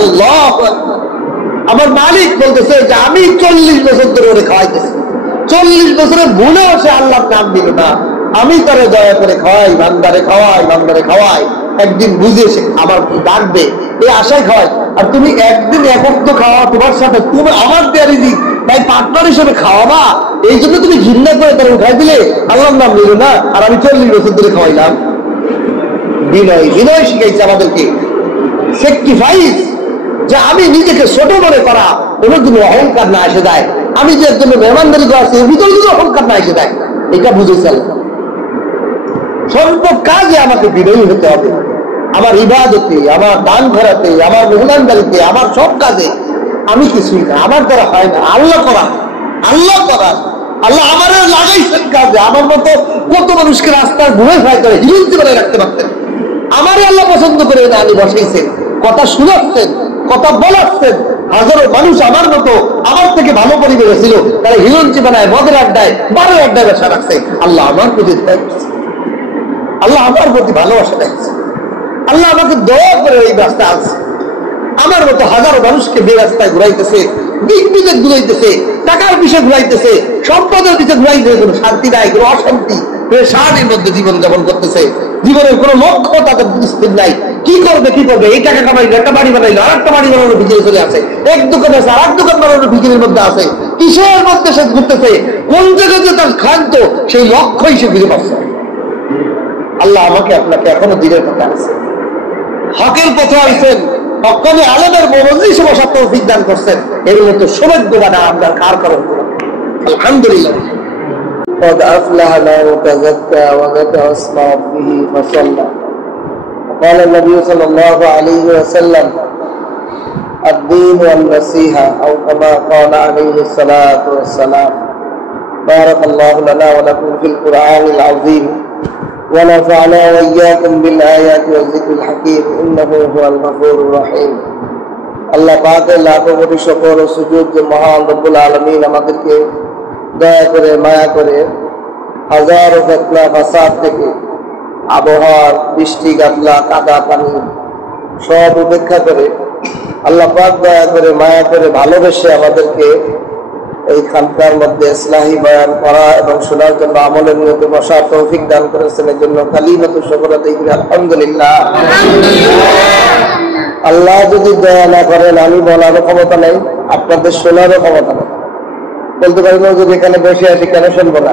আল্লাহু আকবার। আমার মালিক বলতেছে যে আমি 40 বছর ধরে ওরে খাওয়াইতেছি, 40 বছরে ভুলেও সে আল্লাহর নাম দিল না। আমি তারে দয়া করে খাওয়াই, বান্দারে খাওয়াই, বান্দারে খাওয়াই, একদিন বুঝে সে আমার ডাকবে এই আশায় খাওয়াই। আর তুমি একদিন একত্র খাওয়া তোমার সাথে, তুমি আমার দেয়ারি দিক তাই পার্টনার হিসেবে খাওয়াবা, এই জন্য তুমি ঘৃণা করে তারা উঠাই দিলে, আল্লাহর নাম নিল না। আর আমি 40 বছর ধরে খাওয়াইলাম। বিনয়, বিনয় শিখাইছে আমাদেরকে, স্যাক্রিফাইস, যে আমি নিজেকে ছোট মনে করা, ওনার জন্য অহংকার না এসে যায়। আমি যে একজন মেহমানদারি করাচ্ছি এর ভিতরে যদি অহংকার না এসে যায়, এটা বুঝেছেন। সর্ব কাজে আমাকে বিনয়ী হতে হবে। আমার ইবাদতে, আমার দান ঘরাতে, আমার মেহমানদারিতে, আমার সব কাজে আমি কিছুই না, আমার দ্বারা হয় না। আল্লাহ করা, আল্লাহ করা, আল্লাহ আমার লাগাইছেন কাজে। আমার মতো কত মানুষকে রাস্তায় ঘুরে ফেরাই করে হিরুন্তি বানায় রাখতে পারতেন। আমারই আল্লাহ পছন্দ করে না আলী বসাইছেন, কথা শুনাচ্ছেন, কথা বলাচ্ছেন। হাজারো মানুষ আমার মতো, আমার থেকে ভালো পরিবেশ ছিল, তারা হিরুন্তি বানায়, মদের আড্ডায়, বারের আড্ডায় ব্যবসা রাখছে। আল্লাহ আমার প্রতি, আল্লাহ আমার প্রতি ভালোবাসা দেখছে। আল্লাহ আমাকে দয়া করে এই রাস্তা আছে। আমার মতো হাজারো মানুষকে বেরাস্তায় ঘুরাইতেছে, দিক বিদিক ঘুরাইতেছে, টাকার পিছিয়ে ঘুরাইতেছে, সম্পদের পিছিয়ে ঘুরাইতেছে। কোনো শান্তি নাই, কোনো অশান্তি, শান্তির মধ্যে জীবন যাপন করতেছে। জীবনের কোনো লক্ষ্য তাদের স্থির নাই। কি করবে, কি করবে, এই টাকা কামাইলো, একটা বাড়ি বানাইলো, আর একটা বাড়ি বানানোর ভিতরে চলে আছে, এক দোকান আছে, আর এক দোকান বানানোর ভিতরের মধ্যে আছে। কিসের মধ্যে সে ঘুরতেছে, কোন জায়গাতে তার খাদ্য, সেই লক্ষ্যই সে ফিরে পাচ্ছে। আল্লাহ আমাকে আপনাকে এখনো দিনের পথে আনছেন, হকের পথে আনছেন, হক্কানি আলেমের মজলিসে বসার তৌফিক দান করছেন। এর মতো সৌভাগ্যবান আপনার কার কারণ, আলহামদুলিল্লাহ। قد أفلح من تزكى وذكر اسم ربه فصلى. قال النبي صلى الله عليه وسلم الدين والنصيحة أو كما قال عليه الصلاة والسلام. بارك الله لنا ولكم في القرآن العظيم ونفعنا وإياكم بالآيات والذكر الحكيم إنه هو الغفور الرحيم. আল্লাহ পাকের লাখো কোটি শুকর ও সুজুদ যে মহান রব্বুল আলামিন আমাদেরকে দয়া করে, মায়া করে হাজারো ফিতনা ফাসাদ থেকে, আবহাওয়ার বৃষ্টি গাদলা কাদা পানি সব উপেক্ষা করে, আল্লাহ পাক দয়া করে, মায়া করে, ভালোবেসে আমাদেরকে এই খানকার মধ্যে ইসলাহি বয়ান করা এবং শোনার জন্য আমলের নিয়তে বসার তৌফিক দান করেছেন। এর জন্য কালিমাতু শুকর আদায় করি, আলহামদুলিল্লাহ। আল্লাহ যদি দয়া না করেন, আমি বলারও ক্ষমতা নেই, আপনাদের শোনারও ক্ষমতা নেই। বলতে পারি না যদি এখানে বসে আছি কেন শুনবো না,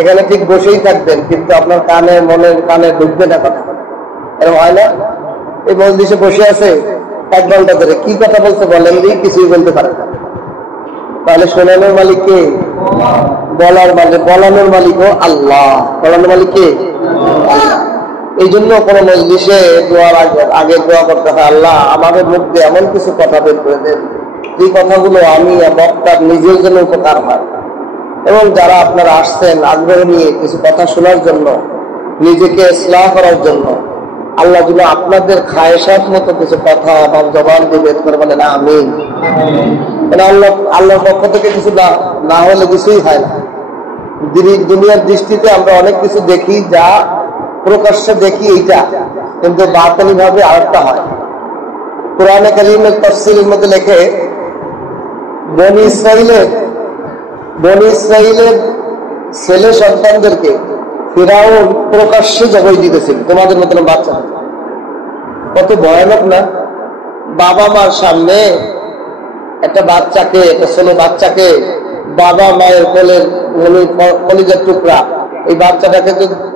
এখানে ঠিক বসেই থাকবেন, কিন্তু আপনার কানে, মনের কানে ঢুকবে না কথা। এরকম হয় না? এই মজলিসে বসে আছে 1 ঘন্টা ধরে, কি কথা বলতে বলেন, কিছুই বলতে পারে না। তাহলে শোনানোর মালিক কে? বলার মালিক, বলানোর মালিকও আল্লাহ। বলানোর মালিক কে? এই জন্য কোন মজলিসে দোয়ার আগে দোয়া করতে হয়, আল্লাহ আমাদের মধ্যে এমন কিছু কথা বের করে দেন যে কথাগুলো আমি বক্তার নিজের জন্য উপকার হয়, এবং যারা আপনারা আসছেন আগ্রহ নিয়ে কিছু কথা শোনার জন্য, নিজেকে ইসলাহ করার জন্য, আল্লাহ যেন আপনাদের খায়েশাত মতো কিছু কথা বা জবান দিয়ে বের করে বলেন আমিন। আল্লাহর পক্ষ থেকে কিছু না হলে কিছুই হয় না। দুনিয়ার দৃষ্টিতে আমরা অনেক কিছু দেখি, যা প্রকাশ্যে দেখি এইটা, কিন্তু বাতিনি ভাবে আরেকটা হয়। কোরআনে কারীমের তাফসীরের মধ্যে লেখে, বনি ইসরাইলের ছেলে সন্তানদেরকে ফিরাউন প্রকাশ্যে জবাই দিতেছিল, তোমাদের মতন বাচ্চা। কত ভয়ানক না? বাবা মার সামনে একটা বাচ্চাকে, একটা ছেলে বাচ্চাকে, বাবা মায়ের কোলের কলিজার টুকরা, এই বাচ্চাটাকে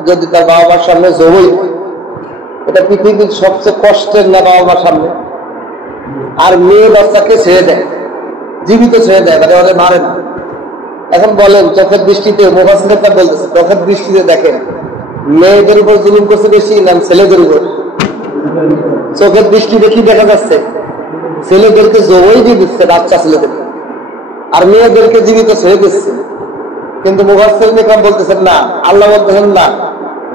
যদি তার বাবা মার সামনে জবাই, এটা পৃথিবীর সবচেয়ে কষ্টের না বাবা মার সামনে। আর মেয়ে বাচ্চাকে ছেড়ে দেয়, জীবিত ছেড়ে দেয়, মানে ওদের মারে না। এখন বলেন, চোখের দৃষ্টিতে মুফাসসিররা বলতেছে, চোখের দৃষ্টিতে দেখেন মেয়েদের উপর জুলুম করছে বেশি না ছেলেদের উপর? চোখের দৃষ্টিতে কি দেখা যাচ্ছে? ছেলেদেরকে জবাই দিয়ে দিচ্ছে, বাচ্চা ছেলেদেরকে, আর মেয়েদেরকে জীবিত ছেড়ে দিচ্ছে। কিন্তু মুফাসসিররা বলতেছেন না, আল্লাহ বলতেছেন না,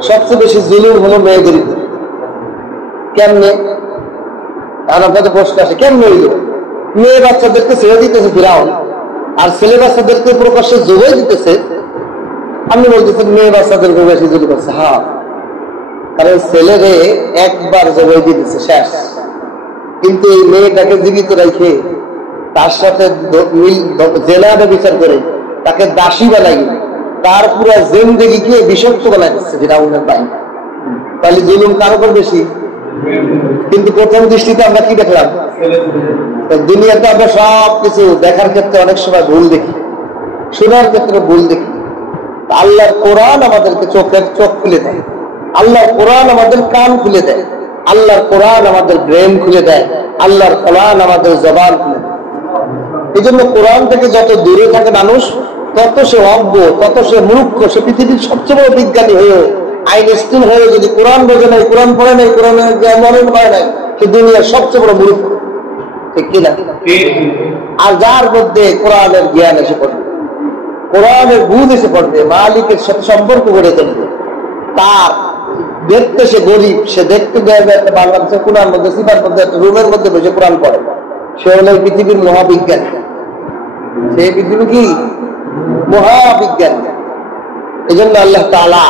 সবচেয়ে বেশি জুলুম হলো মেয়েদের উপর। কেমনে? আর আপনাদের প্রশ্ন আসে, কেমনে হইল? মেয়ে বাচ্চাদেরকে ছেড়ে দিতেছে ফিরাউন, আর ছেলে বাচ্চাদেরকে প্রকাশ্যে জবাই দিতেছে। আপনি বলতেছেন মেয়ে বাচ্চাদেরকে বেশি জুলুম করছে। হ্যাঁ, কারণ ছেলেরে একবার জবাই দিতেছে, শেষ। কিন্তু এই মেয়েটাকে জীবিত রেখে তার সাথে জেনাবে বিচার করে তাকে দাসী বানাই, তার পুরো জিন্দেগিকে বিষাক্ত বানাই দিচ্ছে, যেটা উনার পাই। তাহলে জুলুম কার উপর বেশি? কিন্তু প্রথম দৃষ্টিতে আমরা কি দেখলাম? দুনিয়াতে আমরা সব কিছু দেখার ক্ষেত্রে অনেক সময় ভুল দেখি, শোনার ক্ষেত্রে ভুল দেখি। আল্লাহর কোরআন আমাদেরকে চোখের চোখ খুলে দেয়, আল্লাহর কোরআন আমাদের কান খুলে দেয়, আল্লাহর কোরআন আমাদের ব্রেন খুলে দেয়, আল্লাহর কোরআন আমাদের জবান খুলে দেয়। এই জন্য কোরআন থেকে যত দূরে থাকে মানুষ, তত সে অজ্ঞ, তত সে মূর্খ। সে পৃথিবীর সবচেয়ে বড় বিজ্ঞানী হয়েও, আইনস্টাইন হয়েও যদি কোরআন বোঝে নাই, কোরআন পড়ে নাই, কোরআনের মনন করে নাই, সে দুনিয়ার সবচেয়ে বড় মূর্খ। ঠিক কিনা? আর যার মধ্যে কোরআনের জ্ঞান এসে পড়বে, কোরআনের বুঝ এসে পড়বে, মালিকের সাথে সম্পর্ক গড়ে তুলবে, তার দেখতে সে গরিব, সে দেখতে দেবে একটা বাংলাদেশের কোরআন মধ্যে সিপার মধ্যে একটা রুমের মধ্যে বসে কোরআন পড়ে, সে হলো পৃথিবীর মহাবিজ্ঞানী। সেই পৃথিবী কি মহাবিজ্ঞানী। এই জন্য আল্লাহ তাআলা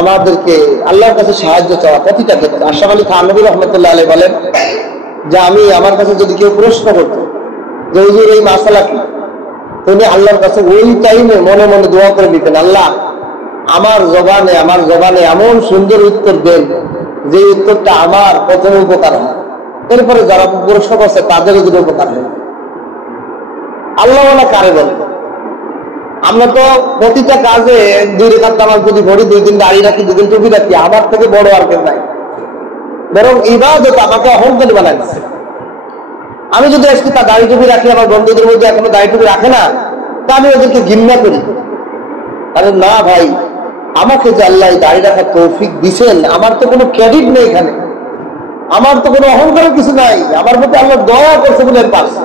আমাদেরকে আল্লাহর কাছে সাহায্য চাওয়া প্রতিটা ক্ষেত্রে। আশরাফ আলী থানভী রহমতুল্লাহ আলাইহি বলেন যে আমি আমার কাছে যদি কেউ প্রশ্ন করতো যে হুজুর এই মাসালা কি, তিনি আল্লাহর কাছে ওই টাইমে মনে মনে দোয়া করে দিতেন, আল্লাহ আমার জবানে এমন সুন্দর উত্তর দেন যে উত্তরটা আমার প্রথমে উপকার হয়, এরপরে যারা প্রশ্ন করছে তাদেরও যদি উপকার হয়। আল্লাহ কারে বলে? আমরা তো প্রতিটা কাজে 2 রাকাত নামাজ যদি পড়ি, 2 দিন দাঁড়িয়ে রাখি, 2 দিন টুপি রাখি, আমার থেকে বড় আর কেউ নাই। বরং ইবাদত আমাকে অহংকারী বানায় দিচ্ছে। আমি যদি আজকে তার দাড়ি টুপি রাখি, আমার বন্ধুদের মধ্যে এখনো দাড়ি টুপি রাখে না, তা আমি ওদেরকে ঘৃণা করি। আরে না ভাই, আমাকে যে আল্লাহ দাড়ি রাখার তৌফিক দিচ্ছেন, আমার তো কোনো ক্রেডিট নেই এখানে, আমার তো কোনো অহংকারের কিছু নাই, আমার প্রতি আল্লাহ দয়া করছে বলে পারছে।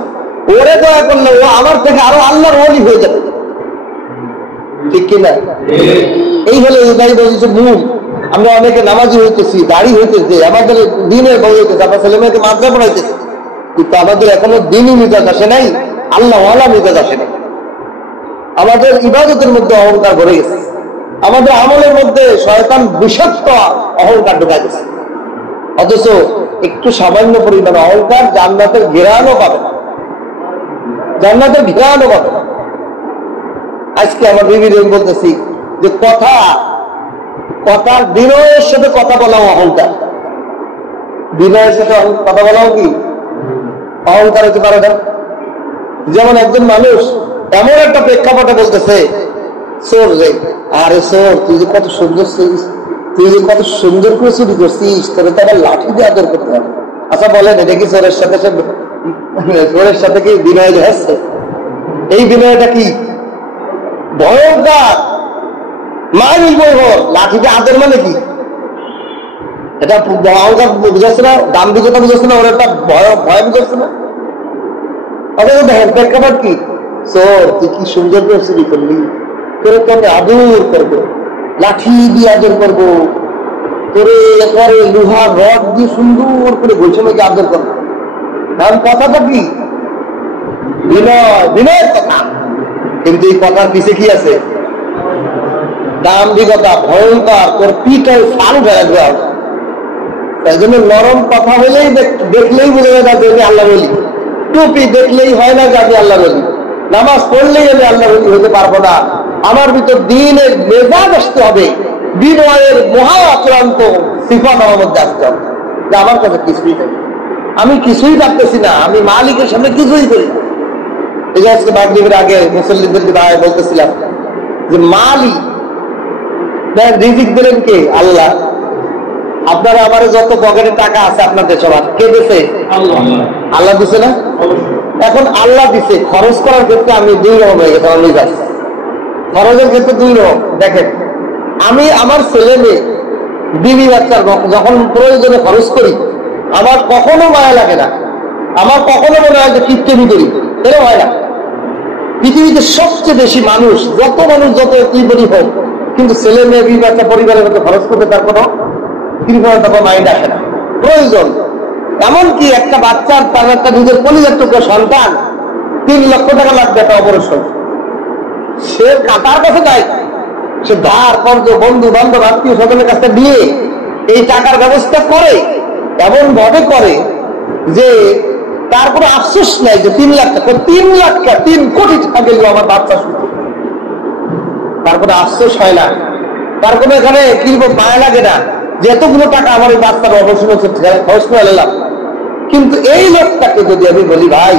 ওরে দয়া করলে ও আমার থেকে আরো আল্লাহর ওলি হয়ে যাবে। ঠিক কিনা? এই হলো এই বলছে মূল। আমরা অনেকে নামাজি হইতেছি, দাড়ি হইতেছে, আমাদের দিনের বই হইতেছে, আমরা ছেলে মেয়েকে মাদ্রা পড়াইতেছি, কিন্তু আমাদের এখনো দিনই মিজাজ আসে নাই, আল্লাহ ওয়ালা মিজাজ আসে নাই। আমাদের ইবাদতের মধ্যে অহংকার ভরে গেছে, আমাদের আমলের মধ্যে শয়তান বিষাক্ত অহংকার ঢোকা গেছে। অথচ একটু সামান্য পরিমাণ অহংকার জান্নাতের ঘেরানো পাবে না, জান্নাতের ঘেরানো পাবে না। আজকে আমার বিবিধ বলতেছি যে কথার বিনয়ের সাথে কথা বলাও অহংকার, বিনয়ের সাথে কথা বলাও কি অহংকার হতে পারে না? যেমন একজন মানুষ এমন একটা প্রেক্ষাপটে বলতেছে, চোর রে, আরে চোর তুই যে কত সুন্দর, তুই যে কত সুন্দর করে চুরি করছিস, তোর তো আবার লাঠি দিয়ে আদর করতে হবে। আচ্ছা বলেন, এটা কি চোরের সাথে কি বিনয় দেখাচ্ছে? এই বিনয়টা কি ভয়ঙ্কর, মাইল বইবর, লাঠিতে আদর মানে কি? এটা অহংকার বুঝাচ্ছে না, দাম্ভিকতা বুঝাচ্ছে না, ওর একটা ভয় বুঝাচ্ছে না। অথচ দেখেন প্রেক্ষাপট কি, চোর তুই কি সুন্দর করে চুরি করলি, তোর তো আমি আদর করবো, লাঠি দিয়ে আদর করবো, তোরে একেবারে লোহার রড দিয়ে সুন্দর করে ঘোষণাকে আদর করবো। কারণ কথাটা কি বিনয়, বিনয়ের কথা। কিন্তু এই কথার পিছে কি আছে? দাম্ভিকতা, ভয়ঙ্কর, তোর পিঠায় ফাল ফেলা দেওয়া হবে। তাই জন্য নরম কথা হলেই দেখলেই বোঝা যায় যে আমি আল্লাহ বলি, টুপি দেখলেই হয় না যে আমি আল্লাহ বলি, নামাজ পড়লেই আমি আল্লাহ বলি হতে পারবো না। আমার ভিতর দিনের মেজাজ আসতে হবে, বিনয়ের মহা আক্রান্ত সিফাত আমার মধ্যে আসতে হবে যে আমার কাছে কিছুই নেই, আমি কিছুই রাখতেছি না, আমি মালিকের সামনে কিছুই করি না। এই যে আজকে মাগরিবের আগে মুসল্লিদেরকে দাঁড়ায় বলতেছিলাম যে মালিক রিজিক দিলেন কে? আল্লাহ। আপনারা আমার যত পকেটে টাকা আছে আপনাদের সবার কে দিছে? আল্লাহ দিছে না? এখন আল্লাহ দিছে, খরচ করার ক্ষেত্রে আমি 2 রকম হয়ে গেছে আমার মেজাজ। খরচের ক্ষেত্রে 2 রকম। দেখেন, আমি আমার ছেলে মেয়ে বিবি বাচ্চার যখন প্রয়োজনে খরচ করি, আমার কখনো মায়া লাগে না, আমার কখনো মনে হয় যে কীর্তনি করি, এরকম হয় না। পৃথিবীতে সবচেয়ে বেশি মানুষ, যত মানুষ যত কৃপণী হোক, কিন্তু ছেলে মেয়ে বিবি বাচ্চা পরিবারের মধ্যে খরচ করতে তার কোনো কৃপণতা বা মাইন্ড আসে না। প্রয়োজন এমনকি একটা বাচ্চার, তার একটা নিজের কলিজার টুকরো সন্তান 3 লক্ষ টাকা লাগবে একটা অপারেশন, সে কাটার কাছে যায়, সে ধার কর্জ বন্ধু বান্ধব আত্মীয় স্বজনের কাছে দিয়ে এই টাকার ব্যবস্থা করে, এমন ভাবে করে যে তার কোনো আফসোস নাই যে 3 লাখ টাকা, 3 লাখ টাকা, 3 কোটি টাকা গেল আমার বাচ্চা শুধু, তার কোনো আফসোস হয় না, তার কোনো এখানে কি মায়া লাগে না যে এতগুলো টাকা আমার এই বাচ্চার অবসর খরচ করে এলাম। কিন্তু এই লোকটাকে যদি আমি বলি ভাই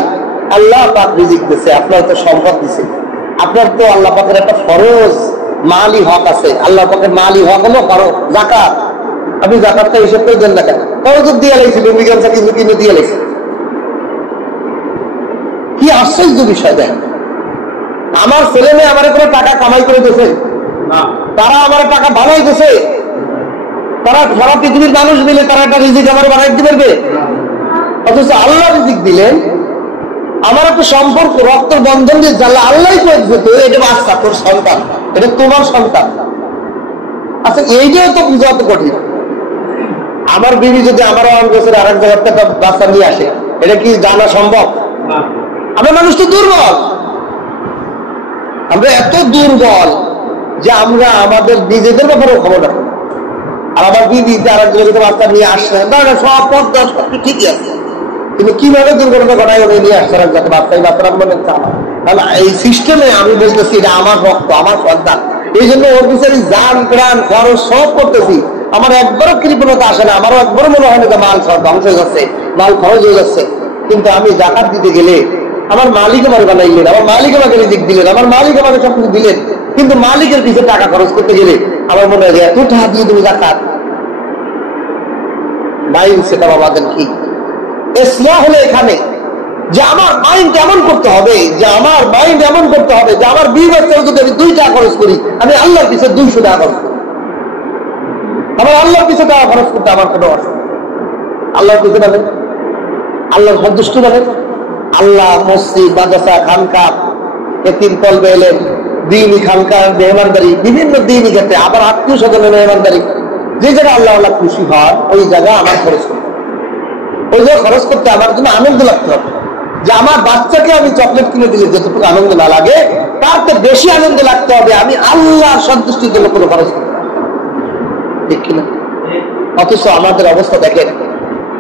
আল্লাহ পাক রিজিক দিচ্ছে, আপনার তো সম্পদ দিচ্ছে, আপনার তো আল্লাহ পাকের একটা ফরজ মালি হক আছে, আল্লাহ পাকের মালি হক হলো ফরজ যাকাত, আপনি যাকাতটা হিসেব করে দেন না কেন? ফরজ দিয়ে লাইছি, লুঙ্গি গামছা কিন্তু দিয়ে লাইছি। কি আশ্চর্য বিষয় দেন, আমার ছেলে মেয়ে আমার কোনো টাকা কামাই করে দিয়েছে, তারা আমার টাকা বানাই দিয়েছে, তারা সারা পৃথিবীর মানুষ মিলে তারা একটা রিজিক আমার বানাই দিতে পারবে? অথচ আল্লাহ রিজিক দিলেন, আমার একটা সম্পর্ক রক্তের বন্ধন দিয়ে জানলা আল্লাহ করেছে, তো এটা বাচ্চা তোর সন্তান, এটা তোমার সন্তান। আচ্ছা এইটাও তো বুঝা তো কঠিন। আমার বিবি যদি আমার 1 বছর আরেক জায়গার থেকে বাচ্চা নিয়ে আসে, এটা কি জানা সম্ভব? আমরা মানুষ তো দুর্বল, আমরা এত দুর্বল যে আমরা আমাদের নিজেদের ব্যাপারেও খবর রাখি। আর আমার বিবি আরেক জায়গায় বাচ্চা নিয়ে আসছে, না সব পথ সব ঠিকই আছে, কিন্তু কিভাবে দুর্ঘটনা ঘটায় নিয়ে আসছে যাতে বাচ্চা মনে হচ্ছে আমার, তাহলে এই সিস্টেমে আমি বলতেছি এটা আমার রক্ত, আমার সন্তান, এই জন্য ওর পিছনে জান প্রাণ খরচ সব করতেছি, আমার একবারও কৃপণতা আসে না, আমারও একবারও মনে হয় না যে মাল সব ধ্বংস হয়ে যাচ্ছে, মাল খরচ হয়ে যাচ্ছে। কিন্তু আমি জাকাত দিতে গেলে আমার মালিক আমার বানাইলেন, আমার মালিক আমাকে রিজিক দিলেন, আমার মালিক আমাকে সবকিছু দিলেন, কিন্তু মালিকের পিছনে টাকা খরচ করতে গেলে আমার মনে হয় যে এত টাকা দিয়ে তুমি জাকাত মাইন্ড সেটা আমাদের কি ইসলাম হলো এখানে যে আমার মাইন্ড এমন করতে হবে, যে আমার মাইন্ড এমন করতে হবে যে আমার 20 বছর যদি আমি 2 টাকা খরচ করি, আমি আল্লাহর পিছনে 200 টাকা খরচ করি, আমার আল্লাহর পিছনে টাকা খরচ করতে আমার কোনো অসুবিধা, আল্লাহর পিছনে হবে, আল্লাহর সন্তুষ্ট হবে, আল্লাহ মসজিদ মাদ্রাসা খানকা এতিম কলবে এলেন দ্বীনি খানকা মেহমানদারি বিভিন্ন দ্বীনি ক্ষেত্রে, আবার আত্মীয় স্বজনের মেহমানদারি, যে জায়গায় আল্লাহ আল্লাহ খুশি হন ওই জায়গায় আমার খরচ করতে, ওই জায়গায় খরচ করতে আমার জন্য আনন্দ লাগতে হবে। যে আমার বাচ্চাকে আমি চকলেট কিনে দিলে যতটুকু আনন্দ না লাগে তার তো বেশি আনন্দ লাগতে হবে আমি আল্লাহর সন্তুষ্টির জন্য কোনো খরচ করতে, ঠিক কিনা? অথচ আমাদের অবস্থা দেখেন,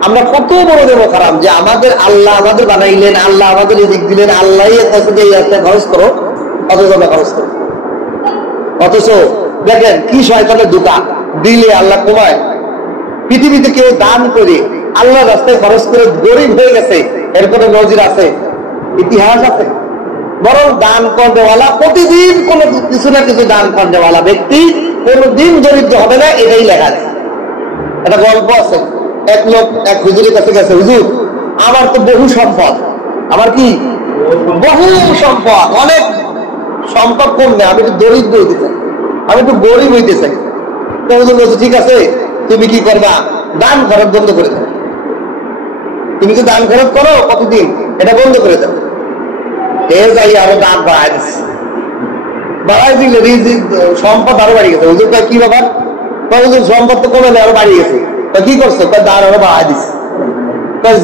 আমরা কত বড় দেব খারাপ যে আমাদের আল্লাহ আমাদের বানাইলেন, আল্লাহ আমাদের রিজিক দিলেন, আল্লাহ খরচ করো, অথচ আমরা খরচ করি। অথচ দেখেন কি শয়তানের দোকান, দিলে আল্লাহ কমায়। পৃথিবীতে কেউ দান করে আল্লাহ রাস্তায় খরচ করে গরিব হয়ে গেছে এর কোনো নজির আছে? ইতিহাস আছে? বরং দান করনেওয়ালা প্রতিদিন কোনো কিছু না কিছু দান করনেওয়ালা ব্যক্তি কোনদিন দরিদ্র হবে না, এটাই লেখা আছে। একটা গল্প আছে, এক লোক এক হুজুরের কাছে গেছে, হুজুর আমার তো বহু সম্পদ, আমার কি বহু সম্পদ, অনেক সম্পদ কম নেই, আমি একটু দরিদ্র হইতে চাই, আমি একটু গরিব হইতে চাই। তো হুজুর বলছে ঠিক আছে, তুমি কি করবা? দান খরচ বন্ধ করে দাও, তুমি তো দান খরচ করো কতদিন, এটা বন্ধ করে দাও। এর যাই আরো দান বাড়াই দিচ্ছে, বাড়াই দিলে সম্পদ আরো বাড়ি গেছে। হুজুর কি ব্যাপার? হুজুর সম্পদ তো কমে আরো বাড়ি গেছে, কি করছো? দান আরো বাড়াই দিচ্ছে।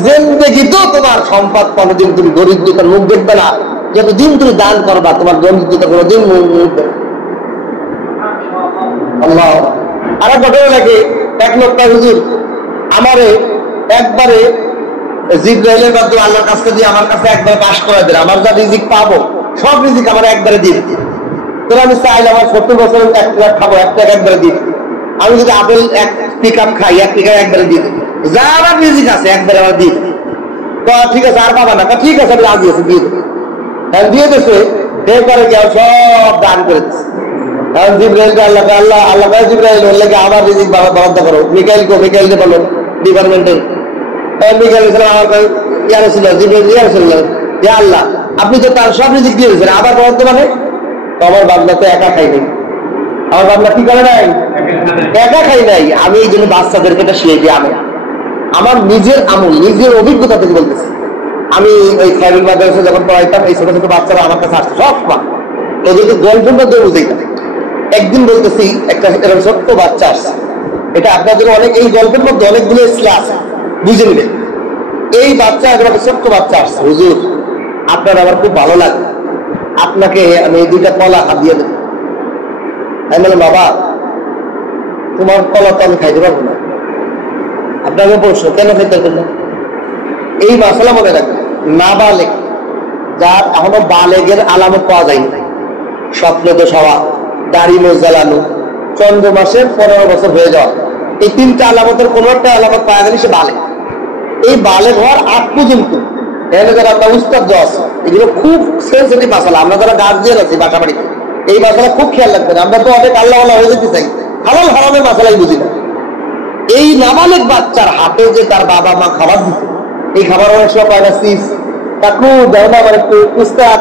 জিন্দেগি তো তোমার সম্পদ কোনোদিন তুমি দরিদ্রতার মুখ দেখবে না, যতদিন তুমি দান করবা তোমার দরিদ্রতা কোনোদিন মুখ দেখবে। আল্লাহ আর এক ঘটনা লাগে, এক লোক হুজুর আমারে একবারে জিবরাইলের মাধ্যমে আল্লাহর কাছে দিয়ে আমার কাছে একবারে পাশ করে দেন, আমার যা রিজিক পাবো সব রিজিক আমার একবারে দিয়ে দিন। তোর আমি চাইলে আমার 70 বছর এক টাকা খাবো, এক টাকা একবারে দিয়ে দিন। আমি যদি আপেল 1 পিক আপ খাই, 1 টাকা একবারে দিয়ে দিন, যা আমার রিজিক আছে একবারে আমার দিয়ে দিন। ঠিক আছে আর পাবা না? ঠিক আছে আমি রাজি আছি, দিয়ে দেবো। দিয়ে দিচ্ছে, এরপরে কি সব দান করে দিচ্ছে। কারণ জিবরাইলকে আল্লাহ আল্লাহ আল্লাহ জিবরাইল বললে আমার রিজিক বরাদ্দ করো। মিকাইলকে বলো ডিপার্টমেন্টে, মিকাইল ইসলাম আমার ইয়ারে ছিল, জিবরাইল ইয়ারে ছিল, যে আল্লাহ আপনি তো তার সব রিজিক দিয়ে দিয়েছেন, আবার বরাদ্দ মানে? তো আমার বাবলা তো একা খাই নাই, আমার বাবলা কি করে নাই, একা খাই নাই। আমি এই জন্য বাচ্চাদেরকে এটা শিখিয়ে দিই। আমি আমার নিজের আমল নিজের অভিজ্ঞতা থেকে বলতেছি। আমি ওই খায়রুল মাদ্রাসা যখন পড়াইতাম, এই ছোট ছোট বাচ্চারা আমার কাছে আসতো সব সময়, ওদেরকে গল্পের মধ্যে বুঝাইতাম। একদিন বলতেছি একটা এরকম ছোট্ট বাচ্চা আসছে, এটা আপনাদের অনেক এই গল্পের মধ্যে অনেকগুলো ইসলা আছে, বুঝে নেবেন। এই বাচ্চা একটা ছোট্ট বাচ্চা আসছে, হুজুর আপনার আমার খুব ভালো লাগে, আপনাকে আমি এই 2টা কলা হাতিয়ে দেব। আমি বললাম বাবা তোমার কলা তো আমি খাইতে পারবো না। আপনাকে প্রশ্ন, কেন খাইতে পারবেন না? এই মাসালা মনে রাখবেন। নাবালেগ, যার এখনো বালেগের আলামত পাওয়া যায়নি, স্বপ্নদোষ হওয়া, দাড়ি মোজ জ্বালানো, চন্দ্র মাসের 15 বছর হয়ে যাওয়া, এই 3টা আলামতের কোন একটা আলামত পাওয়া গেলে সে বালেগ। এই বালেগ হওয়ার আগ পর্যন্ত এখানে যারা আমরা উস্তাদ আছে, এগুলো খুব সেন্সিটিভ মাসালা। আমরা যারা গার্জিয়ান আছি বাসা বাড়িতে, এই মাসালা খুব খেয়াল রাখবেন। আমরা তো অনেক আল্লাহ হয়ে যেতে চাই, হালাল হারামের মাসালাই বুঝি না। এই নাবালেগ বাচ্চার হাতে যে তার বাবা মা খাবার দিচ্ছে, এই খাবার অনেক সময় পায় না। চিপস, কাকু দেও না আমার একটু, উস্তাদ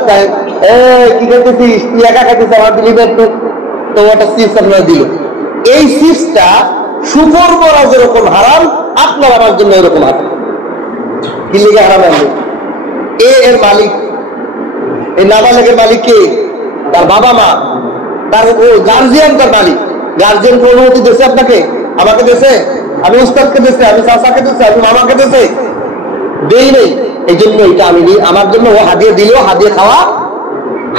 কি খেতেছিস, তুই একা খাইতেছিস, আমার দিলি একটু, তো একটা চিপস আপনারা দিল। এই চিপসটা সুপর করা যেরকম হারাম, আপনার আমার জন্য এরকম হারাম। কি লিগে হারাম? এর মালিক, এই নাবালেগের মালিক কে? তার বাবা মা, তার গার্জিয়ান, তার মালিক। গার্জিয়ানকে অনুমতি দিয়েছে আপনাকে, আমাকে দিয়েছে, আমি উস্তাদকে দিয়েছে, আমি চাচাকে দিয়েছে, আমি মামাকে দিয়েছে, দেই নেই। এই জন্য এটা আমি আমার জন্য ও হাদিয়ে দিলেও হাদিয়ে খাওয়া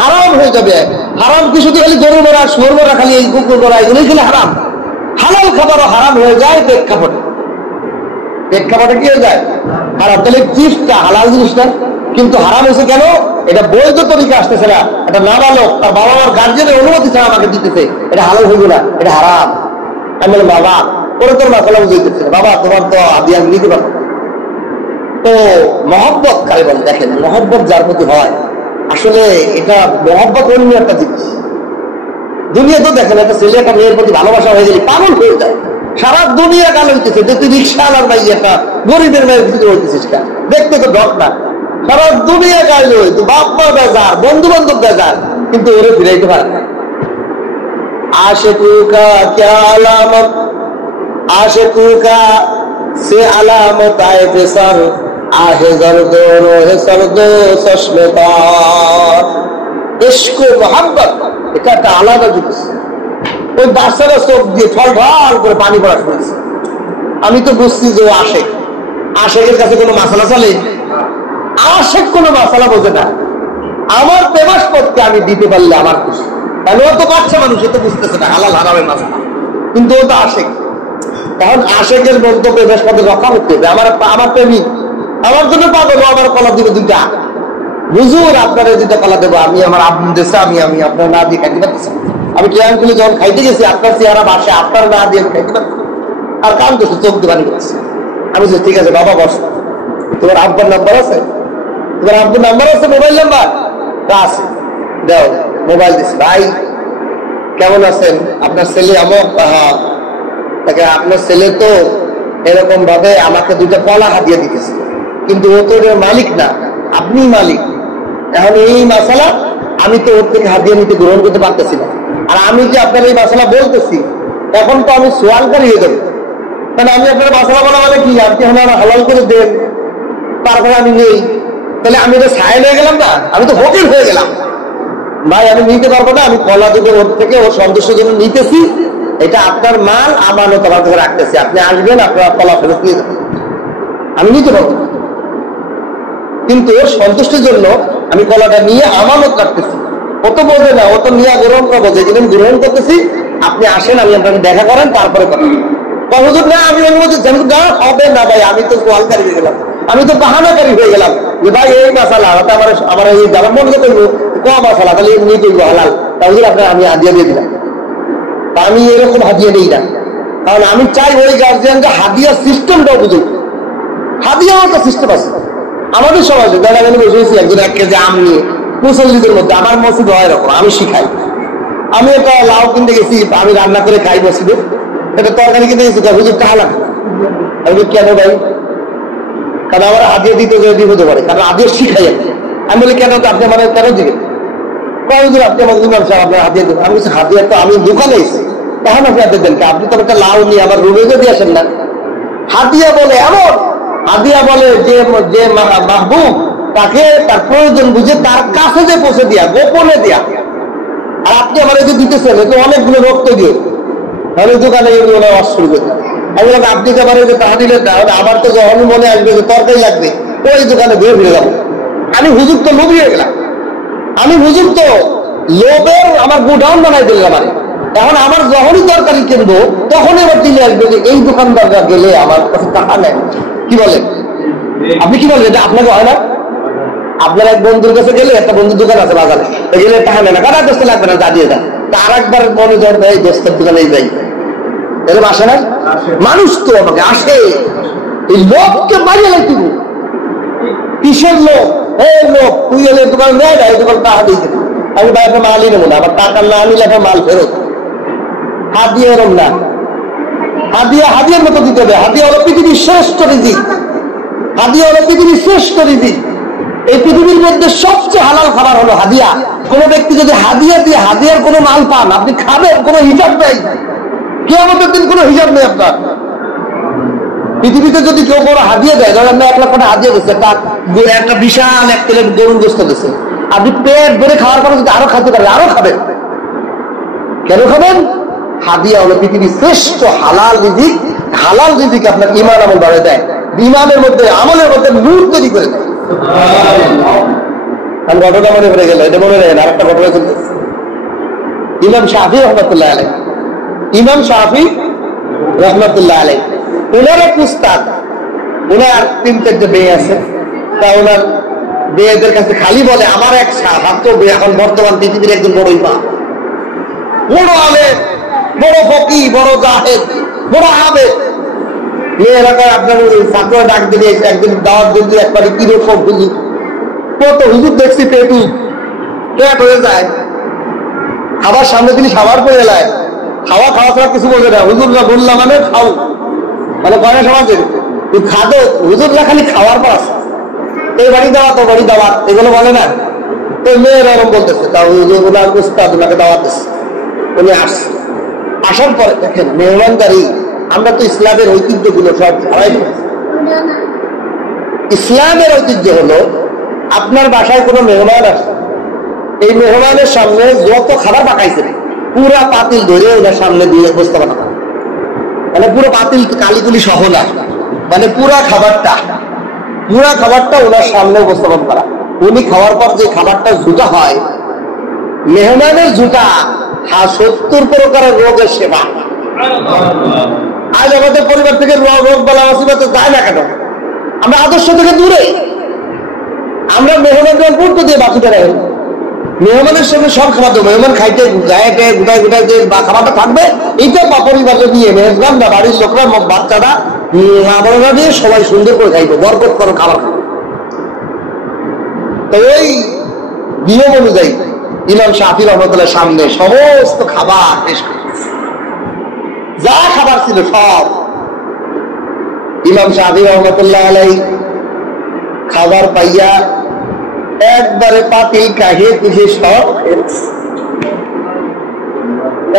হারাম হয়ে যাবে। হারাম কি শুধু খালি গরু মরা, শুয়োর মরা, খালি এই কুকুর মরা, এগুলোই খালি হারাম? হালাল খাবারও হারাম হয়ে যায় প্রেক্ষাপটে। প্রেক্ষাপটে কি হয়ে যায়? হারাম। তাহলে চিপসটা হালাল জিনিস না, কিন্তু হারাম হয়েছে কেন? এটা বৈধ তরিকা আসতেছে না, এটা নাবালক, তার বাবা মার গার্জেনের অনুমতি ছাড়া আমাকে দিতেছে, এটা হালাল হইবে না, এটা হারাম। আমি বললাম বাবা, ওরা তোর মাসালা বুঝাইতেছে, বাবা তোমার তো আদিয়া নিতে পারবো। তো মহব্বত কারে বলে? দেখেন, মহব্বত যার প্রতি হয়, আসলে এটা মহব্বত অন্য একটা জিনিস। দুনিয়া তো দেখেন, একটা ছেলে একটা মেয়ের প্রতি ভালোবাসা হয়ে গেলে পাগল হয়ে যায়, সারা দুনিয়া গাল হইতেছে যে তুই রিক্সাওয়ালার ভাই একটা গরিবের মেয়ের ভিতরে হইতেছিস কেন, দেখতে তো ঢক না, সারা দুনিয়া গাল হইতো, বাপ মা বেজার, বন্ধু বান্ধব বেজার, কিন্তু ওরে ফিরাইতে পারে না। आशिकू का क्या अलामत, आशिकू का से अलामत आए बेसर, आहे जर्दो रोहे सर्दो चश्मे तार। इश्क मोहब्बत এটা একটা আলাদা জিনিস। ওই বাচ্চারা চোখ দিয়ে ফল ঢাল করে পানি পড়া শুনেছে। আমি তো বুঝছি যে ও আশেক, আশেকের কাছে কোনো মাসালা চলে? আশেক কোনো মাসালা বোঝে না। আমার প্রেমাস পথকে আমি দিতে পারলে আমার খুশি। তাহলে ও তো বাচ্চা মানুষ, এ তো বুঝতেছে না হালাল হারামের মাসালা, কিন্তু ও তো আশেক। তখন আশেকের বলতো প্রেমাস পথে রক্ষা করতে হবে। আমার প্রেমিক আমার জন্য পাগল, আমার কলা দিবে দুইটা। হুজুর আপনার দুইটা কলা দেবো, আমি আমার আব্বু দেশে, আমি আপনার না দিয়ে খাইতে পারতেছি। আমি ট্রেন খুলে যখন খাইতে গেছি, আপনার চেহারা বাসে, আপনার না দিয়ে আমি খাইতে পারতেছি। আর কাম করছে, চোখ দিয়ে করছে। আমি ঠিক আছে বাবা বস, তোমার আব্বার নাম্বার আছে? তোমার আব্বুর নাম্বার আছে? মোবাইল নাম্বার আছে, দাও। মোবাইল দিচ্ছি, ভাই কেমন আছেন, আপনার ছেলে আমার, হ্যাঁ তাকে আপনার ছেলে তো এরকম ভাবে আমাকে দুইটা কলা হাতিয়ে দিতেছে, কিন্তু ও তো মালিক না, আপনি মালিক। এখন এই মাসালা আমি তো ওর থেকে হাতিয়ে নিতে গ্রহণ করতে পারতেছি না। আর আমি যে আপনার এই মাসালা বলতেছি, এখন তো আমি সোয়ালকারী হয়ে যাবো। তাহলে আমি আপনার মাসালা বলা মানে কি, আপনি আমার হালাল করে দেন, তারপরে আমি নেই, তাহলে আমি তো সাহেব হয়ে গেলাম না, আমি তো ফকির হয়ে গেলাম। ভাই আমি নিতে পারবো না, আমি কলা দুটো ওর থেকে ওর সন্তুষ্টের জন্য নিতেছি, এটা আপনার মাল, আমানত আমার কাছে রাখতেছি, আপনি আসবেন, আপনার কলা ফেরত নিয়ে যাবেন, আমি নিতে পারবো না। কিন্তু ওর সন্তুষ্টির জন্য আমি কলাটা নিয়ে আমানত রাখতেছি। ও তো বোঝে না, ও তো নিয়ে গ্রহণ করা বোঝে, কিন্তু আমি গ্রহণ করতেছি, আপনি আসেন, আমি আপনাকে দেখা করেন, তারপরে কথা হুজুর না, আমি অনুমতি না হবে না ভাই, আমি তো সোয়ালকারী হয়ে গেলাম, আমি তো বাহানাকারী হয়ে গেলাম যে ভাই এই মাসালা আমার এই যারা মনে করবো কম মাসালা, তাহলে এমনি করবো হালাল, তাহলে আপনার আমি হাদিয়া দিয়ে দিলাম। আমি এরকম হাদিয়া দিই না, কারণ আমি চাই ওই গার্জিয়ান যে হাদিয়ার সিস্টেমটাও বুঝুক। হাদিয়ার একটা সিস্টেম আছে আমাদের সমাজে। যারা আমি বসেছি একজন 1 কেজি আম নিয়ে মুসল্লিদের মধ্যে, আমার মসজিদ হয় এরকম, আমি শিখাই। আমি একটা লাউ কিনতে গেছি, আমি রান্না করে খাই মসজিদে, একটা তরকারি কিনতে গেছি, হুজুর টাকা লাগবে। আমি কেন ভাই? কারণ আমার হাদিয়া দিতে বিপদে পারে, কারণ হাদিয়া শিখাই আমি বলি কেন, আপনি আমার কেন দিবেন? হুজুর আপনি আমার ইমাম সাহেব, আপনার হাদিয়া দেবেন। আমি বলছি হাদিয়া তো আমি দোকানে এসেছি, তখন আপনি হাদিয়া দেন, আপনি তো একটা লাউ নিয়ে আমার রুমে দিয়ে আসেন না। হাদিয়া বলে এমন, হাদিয়া বলে যে মাহবুব, তাকে তার প্রয়োজন বুঝে তার কাছে যে পৌঁছে দিয়া, গোপনে দিয়া। আর আপনি আমার এই যে দিতেছেন, এতে অনেকগুলো রক্ত দিয়ে, তাহলে দোকানে এগুলো শুরু করে দেয়। আমি বললাম আপনি যে আমার যে টাকা দিলেন না, আমার তো যখন মনে আসবে যে তরকারি লাগবে, ওই দোকানে বের ফিরে যাবো। আমি হুজুর তো লোভ হয়ে গেলাম, আমি হুজুর তো লোভের আমার গোডাউন বানাই দিলাম। এখন আমার যখনই তরকারি কিনবো, তখনই আবার দিলে আসবে যে এই দোকানদাররা গেলে আমার কাছে টাকা নেয়, কি বলে আপনি কি বলবেন এটা আপনাকে হয় না? আপনার এক বন্ধুর কাছে গেলে, একটা বন্ধুর দোকান আছে বাজারে, গেলে টাকা নেয় না, কারা দোস্ত লাগবে না, যা দিয়ে দেয়। তার একবার মনে ধর এই দোস্তের দোকানে যাই, এরকম আসে না? মানুষ তো আমাকে আসে, এই লোককে মারিয়ে লাগবে। কিসের লোক? এই লোক তুই এলে দোকান নেয় না, এই দোকান টাকা দিয়ে দেবে। আমি ভাই একটা মালই নেবো না, আবার টাকা না নিলে একটা মাল ফেরত। হাদিয়া এরম না, হাদিয়ার মতো দিতে হবে। হাদিয়া হলো পৃথিবীর শ্রেষ্ঠ রিজিক, হাদিয়া হলো পৃথিবীর শ্রেষ্ঠ রিজিক। এই পৃথিবীর মধ্যে সবচেয়ে হালাল খাবার হলো হাদিয়া। কোন ব্যক্তি যদি হাদিয়া দিয়ে হাদিয়ার কোনো মাল পান, আপনি খাবেন, কোনো হিসাব নেই, কিয়ামতের দিন কোনো হিসাব নেই আপনার। পৃথিবীতে যদি কেউ কোনো হাদিয়া দেয়, ধরেন আপনি 1 লাখ টাকা হাদিয়া দিচ্ছে, একটা বিশাল 1 প্লেট গরুর গোশত দিচ্ছে, আপনি পেট ভরে খাওয়ার পরে যদি আরো খাদ্য পারেন, আরো খাবেন। কেন খাবেন? হাদিয়া হলো পৃথিবীর শ্রেষ্ঠ হালাল রিজিক। হালাল রিজিক আপনার ঈমান আমল বাড়ায় দেয়, ঈমানের মধ্যে আমলের মধ্যে নূর তৈরি করে দেয়। আমি ঘটনা মনে পড়ে গেল, এটা মনে রাখেন। আরেকটা ঘটনা চলতেছে, ইমাম শাফি রহমতুল্লাহ আলাইহি, ইমাম শাফি রহমতুল্লাহ আলাইহি, ওনার এক উস্তাদ, ওনার 3-4 মেয়ে আছে। তা ওনার মেয়েদের কাছে খালি বলে, আমার এক ছাত্র এখন বর্তমান পৃথিবীর একজন বড় ইমাম, বড় আলেম, বড় ফকি, বড় জাহেদ, বড় আবেদ। মেয়েরা কয় আপনার ছাত্র ডাক দিলে একদিন দাওয়াত দিতে, একবারে কিরকম হুজুর, কত হুজুর দেখছি পেটু পেট হয়ে যায়, খাবার সামনে তিনি খাবার করে এলায়, খাওয়া ছাড়া কিছু বলবে না। হুজুররা বললাম মানে খাও, মানে কয়না সমাজের তুই খাদো, হুজুররা খালি খাওয়ার পর আসে, এই বাড়ি দাওয়াত ও বাড়ি দাওয়াত এগুলো বলে না। তো মেয়েরা এরকম বলতেছে, তা হুজুর ওনার উস্তাদ ওনাকে দাওয়াত দিচ্ছে, উনি আসছে। আসার পরে দেখেন মেহমানদারি, আমরা তো ইসলামের ঐতিহ্যগুলো সব হারাই ফেলেছি। ইসলামের ঐতিহ্য হলো, আপনার বাসায় কোনো মেহমান আসে, এই মেহমানের সামনে যত খাবার পাকাইছে পুরা পাতিল ধরে ওনার সামনে দিয়ে উপস্থাপনা করা, মানে পুরো পাতিল কালিগুলি সহ না, মানে পুরা খাবারটা ওনার সামনে উপস্থাপন করা। উনি খাওয়ার পর যে খাবারটা জুটা হয়, মেহমানের জুটা 70 প্রকারের রোগের সেবা। আজ আমাদের পরিবার থেকে রোগ বলা মুসিবত যায় না কেন? আমরা আদর্শ থেকে দূরে, আমরা মেহমানদের গুরুত্ব দিয়ে বাঁচিতে রাখি। মেহমানের সঙ্গে সব খাবার দেবো, মেহমান খাইতে গায়ে গোটায় গোটায় যে খাবারটা থাকবে, এইটা পরিবারে নিয়ে মেহমান না বাড়ির লোকরা, বাচ্চারা, আমরা দিয়ে সবাই সুন্দর করে খাইবো, বরকত করো খাবার খাবো। তো ওই নিয়ম অনুযায়ী ইমাম শাফি রহমতুল্লাহর সামনে সমস্ত খাবার পেশ করে, যা খাবার ছিল সব। ইমাম শাফি রহমতুল্লাহ আলাইহি খাবার পাইয়া একবারে পাতিল কাহিয়ে তুলে সব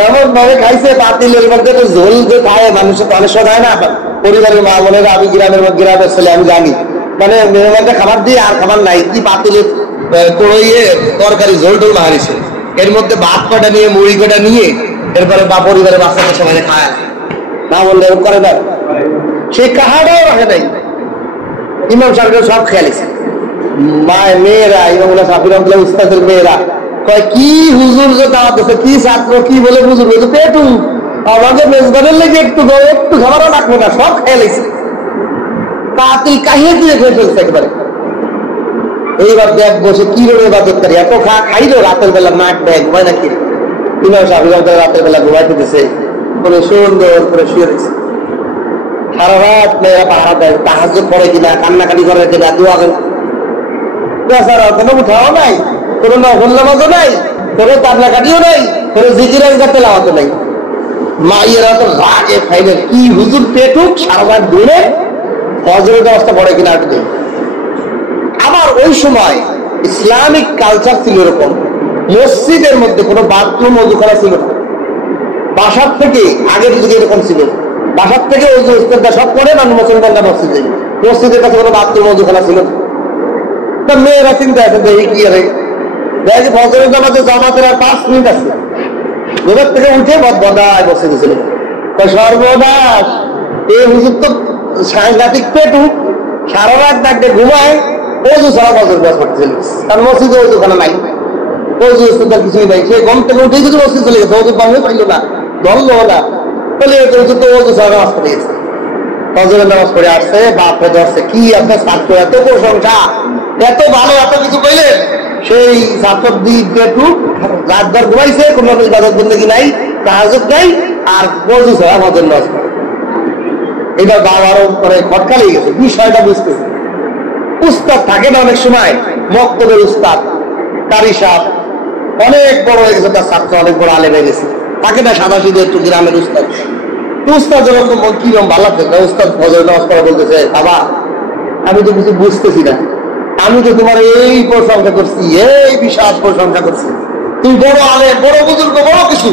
এমন ভাবে খাইছে, পাতিলের মধ্যে তো ঝোল যে খায় মানুষের তো অনেক সময় না, পরিবারের মা বোনেরা, আমি গ্রামের ছেলে আমি জানি, মানে মেহমানদের খাবার দিয়ে আর খাবার নাই, কি পাতিলের কড়াইয়ে তরকারি ঝোল টোল হারিয়েছে, এর মধ্যে ভাত কটা নিয়ে মুড়ি কটা নিয়ে এরপরে বা পরিবারের বাচ্চাদের সবাই খায় না, বললে এরকম করে না, সেই কাহাটাও রাখে নাই। ইমাম সাহেব সব খেয়ালিছে, মেয়েরা ইমাম শাফি রহমতুল্লাহ উস্তাদের মেয়েরা কয়, কি হুজুর যে দাওয়াত দিচ্ছে, কি ছাত্র, কি বলে হুজুর বলছে পেটু, আমাকে মেজবানের লেগে একটু খাবারও রাখবে না, সব খেয়ালিছে, পাতিল কাহিয়ে দিয়ে খেয়ে ফেলছে একবারে। এইবার দেখ বসে কি রোগ ইবাদতকারী, এত খাইলো, রাতের বেলা নাক দেয় ঘুমায় না, কি ইমাম শাফি রহমতুল্লাহ রাতের বেলা ঘুমাইতে দিছে, করে সুন্দর করে শুয়ে রয়েছে। সারা রাত মেয়েরা পাহারা দেয়, তাহাজ্জুদ পড়ে কিনা, কান্নাকাটি করে কিনা, দোয়া করে, কোনো উঠাও নাই, কোনো নফল নামাজও নাই, কোনো কান্নাকাটিও নাই, কোনো জিকির তেলাওয়াতও নাই। মাইয়েরা তো রাগে ফাইলে, কি হুজুর পেটুক সারা রাত ধরে ফজরের অবস্থা পড়ে কিনা একটু। আবার ওই সময় ইসলামিক কালচার ছিল এরকম, মসজিদের মধ্যে কোনো বাথরুম ওযুখানা ছিল না। বাসার থেকে আগের যুগে এরকম ছিল, বাসার থেকে ওযু ইস্তেঞ্জা সব করে মানুষ মুসলমানরা মসজিদের কাছে কোনো বাথরুম ওযুখানা ছিল না। মেয়েরা চিন্তা আছে যে কি আরে দেখ ফজরের নামাজে জামাতের আর 5 মিনিট আছে, ঘরের থেকে উঠে বদায় বসে গেছিল। সর্বনাশ, এই হুজুর তো সাংঘাতিক পেটু, সারা রাত ডাকতে ঘুমায়, ওযু ছাড়া ফজর নামাজ পড়তেছিল, কারণ মসজিদে ওযুখানা নাই, ওযু ইস্তেঞ্জা কিছুই নাই। সে ঘুম থেকে উঠেই যদি মসজিদ চলে গেছে, ওযু পাইলো না, ধরলো না, বলে ওযু তো ওযু ছাড়া নামাজ পড়ে গেছে। ফজরের নামাজ পড়ে আসছে, বাপরে ধরছে, কি আপনার ছাত্র এত প্রশংসা, এত ভালো, এত কিছু কইলেন। সেই ছাত্র দিকে একটু রাত ভর ঘুমাইছে, কোনো ইবাদত বন্দেগী নাই, তাহাজ্জুদ নাই, আর ওযু ছাড়া ফজর নামাজ পড়ে। এবার বাবারও মানে খটকা লেগে গেছে, বিষয়টা বুঝতেছে। উস্তাদ থাকে না অনেক সময়, মক্তবের উস্তাদ কারি সাহেব অনেক বড় হয়ে গেছে, তার ছাত্র অনেক বড় আলেম হয়ে গেছে, থাকে না সাদা সিধে একটু গ্রামের উস্তাদ। উস্তাদ যখন কিরম ভালো লাগছে, উস্তাদ ফজর নামাজ পড়া বলতেছে, বাবা আমি তো কিছু বুঝতেছি না, আমি তো তোমার এই প্রশংসা করছি, এই বিশাল প্রশংসা করছি, তুমি বড় আলেম, বড় বুজুর্গ, বড় কিছু,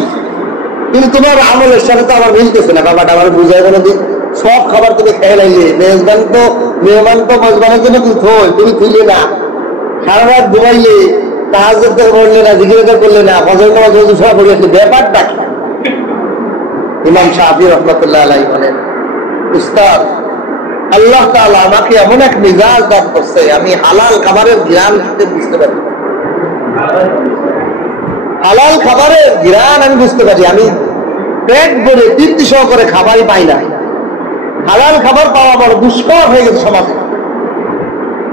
কিন্তু তোমার আমলের সাথে তো আমার মিলতেছে না। বাবাটা আমার বুঝাই বলে যে সব খাবার তুমি খেয়ে লাইলে, মেজবান তো মেজবানের জন্য তুমি থই, তুমি থইলে না, সারা রাত ঘুমাইলে, তাহাজ্জুদ করলে না, জিকির করলে না, ফজর নামাজ ওযু ছাড়া পড়ে আসলে, ব্যাপারটা কি? ইমাম শাফি রহমাতুল্লাহ আলাইহি বলেন, উস্তাদ আল্লাহ তাআলা আমাকে এমন এক মিজাজ দান করছে, আমি হালাল খাবারের ঘ্রাণ বুঝতে পারি, হালাল খাবারের ঘ্রাণ আমি বুঝতে পারি, আমি পেট ভরে তৃপ্তি সহকারে খাবারই পাই না। হালাল খাবার পাওয়া বড় দুষ্কর হয়ে গেছে সমাজে।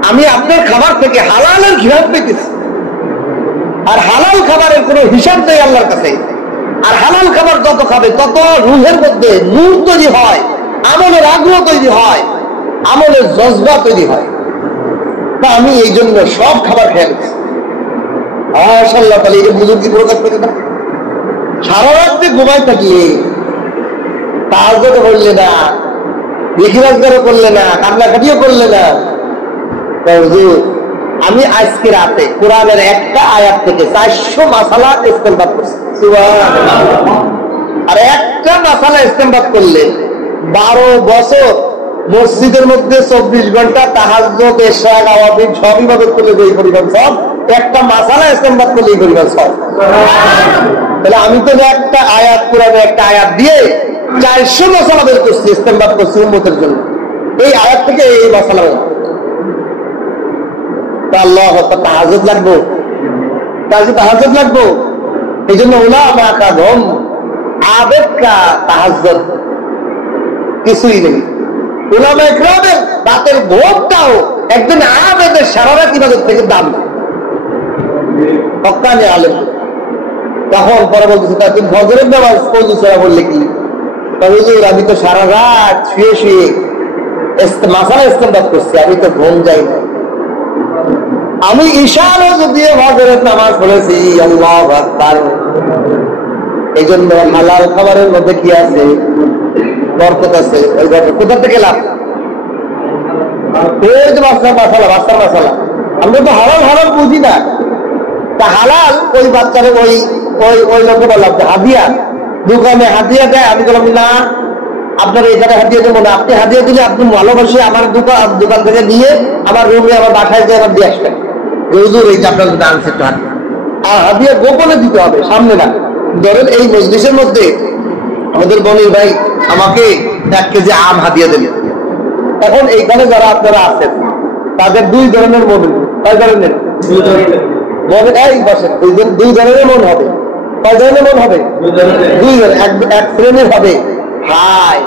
আমি আপনার খাবার থেকে হালালের ঘ্রাণ পেতেছি, আর হালাল খাবারের কোনো হিসাব নেই আল্লাহর কাছে। আর হালাল খাবার যত খাবে তত রুহের মধ্যে নূর তৈরি হয়, আমলের আগ্রহ তৈরি হয়, আমলের জজবা তৈরি হয়। তা আমি এই জন্য সব খাবার খেয়ে নিচ্ছি। মাশাআল্লাহ, তাহলে এই বুজুর্গি প্রকাশ করে না, সারা রাত্রে ঘুমাই থাকলে, তাহাজ্জুদ করলে না, জিকির করলে না, কান্নাকাটিও করলে না, হুজুর আমি আজকে রাতে কোরআনের একটা আয়াত থেকে 400 মাসালা ইস্তেমবাদ করছি, সুবহানাল্লাহ। আর একটা মাসালা ইস্তেমবাদ করলে 12 বছর মসজিদের মধ্যে 24 ঘন্টা তাহাজ্জুদ, ইশা, নওয়াফিল সব ইবাদত করলে যে পরিমাণ সব, একটা মাসালা ইস্তেমবাদ করলে এই পরিমাণ সব। তাহলে আমি তো একটা আয়াত, কোরআনের একটা আয়াত দিয়ে 400 মাসালা বের করছি, ইস্তেমবাদ করছি উম্মতের জন্য, এই আয়াত থেকে এই মাসালা। আল্লাহ তাহাজ্জুদ লাগবো, তাহাজ্জুদ লাগবো। এই জন্য উলামা কা ধম আবেদ কা তাহাজ্জুদ কিছুই নেই। উলামা ইকরামের রাতের ভোরটাও একদিন আবেদের সারা রাত ইবাদত থেকে দাম হক্কানি আলেম। তখন পরে বলতেছে, তা তুমি ফজরের নামাজ ওযু ছাড়া বললে কি? হুজুর আমি তো সারা রাত শুয়ে শুয়ে মাসালা ইস্তেমবাদ করছি, আমি তো ঘুম যাই না, আমি ইশারা দিয়ে ফজরের নামাজ পড়েছি। আল্লাহু আকবার। এই জন্য হালাল খাবারের মধ্যে কি আছে? বরকত আছে। ওই বরকত কোথা থেকে লাভ? ওই যে বাচ্চার মাসালা, আমরা তো হালাল হালাল বুঝি না। তা হালাল ওই বাচ্চারে ওই লোকে বললাম যে হাদিয়া, দোকানে হাদিয়া দেয়। আমি বললাম না, আপনার এখানে হাদিয়া দেবো না, আপনি হাদিয়া দিলে আপনি ভালোবাসে আমার দোকান থেকে নিয়ে আমার রুমে, আমার বাসায় দিয়ে আমার দিয়ে আসবেন, হুজুর এই যে আপনার আনছে একটু হাদিয়া। আর হাদিয়া গোপনে দিতে হবে, সামনে না। ধরেন এই মজলিসের মধ্যে আমাদের বনির ভাই আমাকে 1 কেজি আম হাদিয়া দিলেন। এখন এইখানে যারা আপনারা আছেন তাদের 2 ধরনের মন, কয় ধরনের মন? এই বসে 2 ধরনের মন হবে। কয় ধরনের মন হবে? 2 ধরনের। এক শ্রেণীর হবে, হাই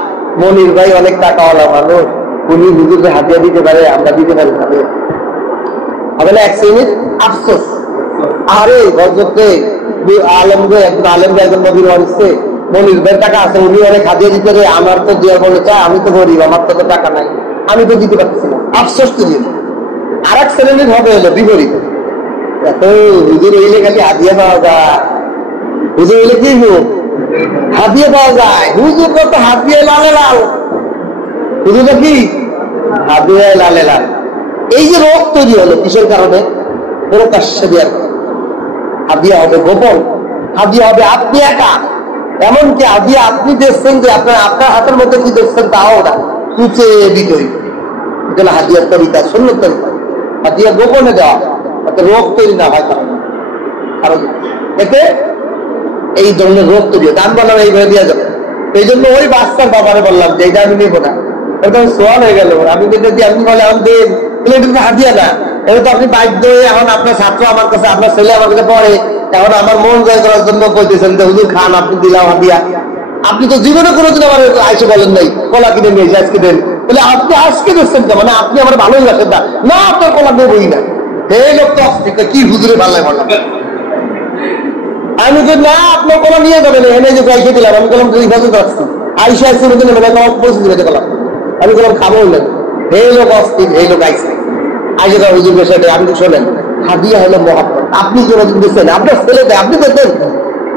মনির ভাই অনেক টাকাওয়ালা মানুষ, উনি হুজুরকে হাদিয়া দিতে পারে, আমরা দিতে পারি না। হবে না এক শ্রেণীর আফসোস, আরে হযরতে আলমকে একজন নবীর ওয়ারিসে মনির ভাই টাকা আছে, উনি অনেক হাদিয়া দিতে পারে, আমার তো দেওয়া বলে চায়, আমি তো গরিব, আমার তো টাকা নাই, আমি তো দিতে পারতেছি না, আফসোস তো দিয়ে। আর এক শ্রেণীর হবে হলো বিপরীত, এত হুজুর হইলে খালি হাদিয়া পাওয়া যায়, হুজুর হইলে কি হাদিয়া পাওয়া যায়, হুজুর কত হাদিয়া লালে লাল, হুজুরটা কি হাদিয়া লালে লাল। এই যে রোগ তৈরি হলো কিসের কারণে? প্রকাশ্যে দেওয়ার কারণে। হাদিয়া হবে গোপন, হাদিয়া হবে আপনি একা, এমনকি হাদিয়া আপনি দেখছেন যে আপনার হাতের মধ্যে কি দেখছেন তাও না, কুচে বিজয়ী। এটা হাদিয়ার তরিকা, সুন্নত তরিকা। হাদিয়া গোপনে দেওয়া যাতে রোগ তৈরি না হয়, কারণ এতে এই ধরনের রোগ তৈরি হয়। দান বললাম এইভাবে দেওয়া যাবে। এই জন্য ওই বাচ্চার বাবারে বললাম যে এইটা আমি নিব না, ওটা সোয়াল হয়ে গেল। আমি যদি আপনি বলে আমি দেন, এটা হাদিয়া না, এটা তো আপনি বাধ্য হয়ে, এখন আপনার ছাত্র আমার কাছে, আপনার ছেলে আমার কাছে পড়ে, এখন আমার মন জয় করার জন্য কইতেছেন যে হুজুর খান, আপনি দিলাম হাদিয়া। আপনি তো জীবনে কোনোদিন আমার আইসে বলেন নাই কলা কিনে নিয়ে আজকে দেন, বলে আপনি আজকে দিচ্ছেন তো, মানে আপনি আমার ভালোই বাসেন না, না আপনার কলা নেবই না। এই লোক তো কি হুজুরে ভালো বললাম, আমি তো না আপনার কলা নিয়ে যাবেন, এনে যে গাইছে দিলাম, আমি বললাম তুই বাজে যাচ্ছি আইসে আসছে পৌঁছে দিবে গেলাম, আমি বললাম খাবো না। এই লোক অস্থির, এই লোক আইসে আইসে তার হুজুর বিষয়টা আমি তো শোনেন, হাদিয়া হলো মহাব্বত। আপনি কোনোদিন দিচ্ছেন আপনার ছেলেতে, আপনি দেখবেন,